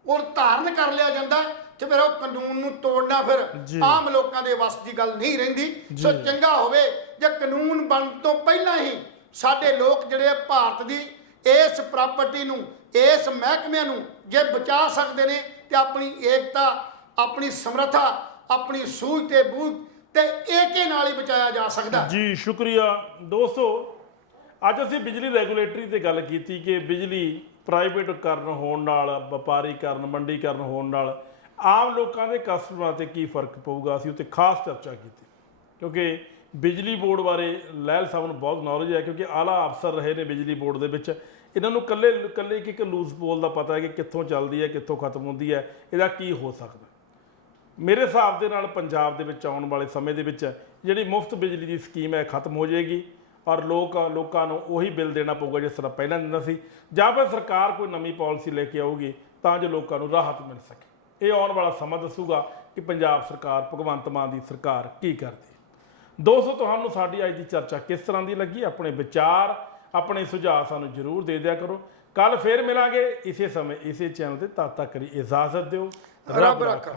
ਉਹ ਧਾਰਨ ਕਰ ਲਿਆ ਜਾਂਦਾ ਤੇ ਫਿਰ ਉਹ ਕਾਨੂੰਨ ਨੂੰ ਤੋੜਨਾ ਫਿਰ ਆਮ ਲੋਕਾਂ ਦੇ ਵੱਸ ਦੀ ਗੱਲ ਨਹੀਂ ਰਹਿੰਦੀ। ਸੋ ਚੰਗਾ ਹੋਵੇ ਜੇ ਕਾਨੂੰਨ ਬਣਨ ਤੋਂ ਪਹਿਲਾਂ ਹੀ ਸਾਡੇ ਲੋਕ ਜਿਹੜੇ ਭਾਰਤ ਦੀ ਇਸ ਪ੍ਰਾਪਰਟੀ ਨੂੰ, ਇਸ ਮਹਿਕਮਿਆਂ ਨੂੰ ਜੇ ਬਚਾ ਸਕਦੇ ਨੇ ਤੇ ਆਪਣੀ ਏਕਤਾ, ਆਪਣੀ ਸਮਰੱਥਾ, ਆਪਣੀ ਸੂਝ ਤੇ ਬੂਝ ਤੇ ਏਕੇ ਨਾਲ ਹੀ ਬਚਾਇਆ ਜਾ ਸਕਦਾ। ਜੀ ਸ਼ੁਕਰੀਆ ਦੋਸਤੋ। ਅੱਜ ਅਸੀਂ ਬਿਜਲੀ ਰੈਗੂਲੇਟਰੀ ਤੇ ਗੱਲ ਕੀਤੀ ਕਿ ਬਿਜਲੀ ਪ੍ਰਾਈਵੇਟਕਰਨ ਹੋਣ ਨਾਲ, ਵਪਾਰੀਕਰਨ, ਮੰਡੀਕਰਨ ਹੋਣ ਨਾਲ ਆਮ ਲੋਕਾਂ ਦੇ ਕਸਟਮਰਾਂ ਤੇ ਕੀ ਫਰਕ ਪਊਗਾ। ਅਸੀਂ ਉੱਤੇ ਖਾਸ ਚਰਚਾ ਕੀਤੀ ਕਿਉਂਕਿ ਬਿਜਲੀ ਬੋਰਡ ਬਾਰੇ ਲਹਿਲ ਸਾਹਿਬ ਨੂੰ ਬਹੁਤ ਨੌਲੇਜ ਹੈ, ਕਿਉਂਕਿ ਆਲਾ ਅਫਸਰ ਰਹੇ ਨੇ ਬਿਜਲੀ ਬੋਰਡ ਦੇ ਵਿੱਚ। ਇਹਨਾਂ ਨੂੰ ਇਕੱਲੇ ਇੱਕ ਲੂਜ਼ ਬੋਲ ਦਾ ਪਤਾ ਹੈ ਕਿ ਕਿੱਥੋਂ ਚੱਲਦੀ ਹੈ, ਕਿੱਥੋਂ ਖਤਮ ਹੁੰਦੀ ਹੈ, ਇਹਦਾ ਕੀ ਹੋ ਸਕਦਾ। ਮੇਰੇ ਹਿਸਾਬ ਦੇ ਨਾਲ ਪੰਜਾਬ ਦੇ ਵਿੱਚ ਆਉਣ ਵਾਲੇ ਸਮੇਂ ਦੇ ਵਿੱਚ ਜਿਹੜੀ ਮੁਫਤ ਬਿਜਲੀ ਦੀ ਸਕੀਮ ਹੈ ਖਤਮ ਹੋ ਜਾਏਗੀ ਔਰ ਲੋਕਾਂ ਨੂੰ ਉਹੀ ਬਿੱਲ ਦੇਣਾ ਪਊਗਾ ਜਿਸ ਤਰ੍ਹਾਂ ਪਹਿਲਾਂ ਦਿੰਦਾ ਸੀ, ਜਾਂ ਫਿਰ ਸਰਕਾਰ ਕੋਈ ਨਵੀਂ ਪਾਲਿਸੀ ਲੈ ਕੇ ਆਊਗੀ ਤਾਂ ਜੋ ਲੋਕਾਂ ਨੂੰ ਰਾਹਤ ਮਿਲ ਸਕੇ। ਇਹ ਆਉਣ ਵਾਲਾ ਸਮਾਂ ਦੱਸੂਗਾ ਕਿ ਪੰਜਾਬ ਸਰਕਾਰ, ਭਗਵੰਤ ਮਾਨ ਦੀ ਸਰਕਾਰ ਕੀ ਕਰਦੀ ਹੈ। ਦੋਸਤੋ, ਤੁਹਾਨੂੰ ਸਾਡੀ ਅੱਜ ਦੀ ਚਰਚਾ ਕਿਸ ਤਰ੍ਹਾਂ ਦੀ ਲੱਗੀ? ਆਪਣੇ ਵਿਚਾਰ, ਆਪਣੇ ਸੁਝਾਅ ਸਾਨੂੰ ਜ਼ਰੂਰ ਦੇ ਦਿਆ ਕਰੋ। ਕੱਲ ਫੇਰ ਮਿਲਾਂਗੇ ਇਸੇ ਸਮੇਂ ਇਸੇ ਚੈਨਲ ਤੇ। ਤਦ ਤੱਕ ਲਈ ਇਜਾਜ਼ਤ ਦਿਓ। ਰੱਬ ਰਾਖਾ।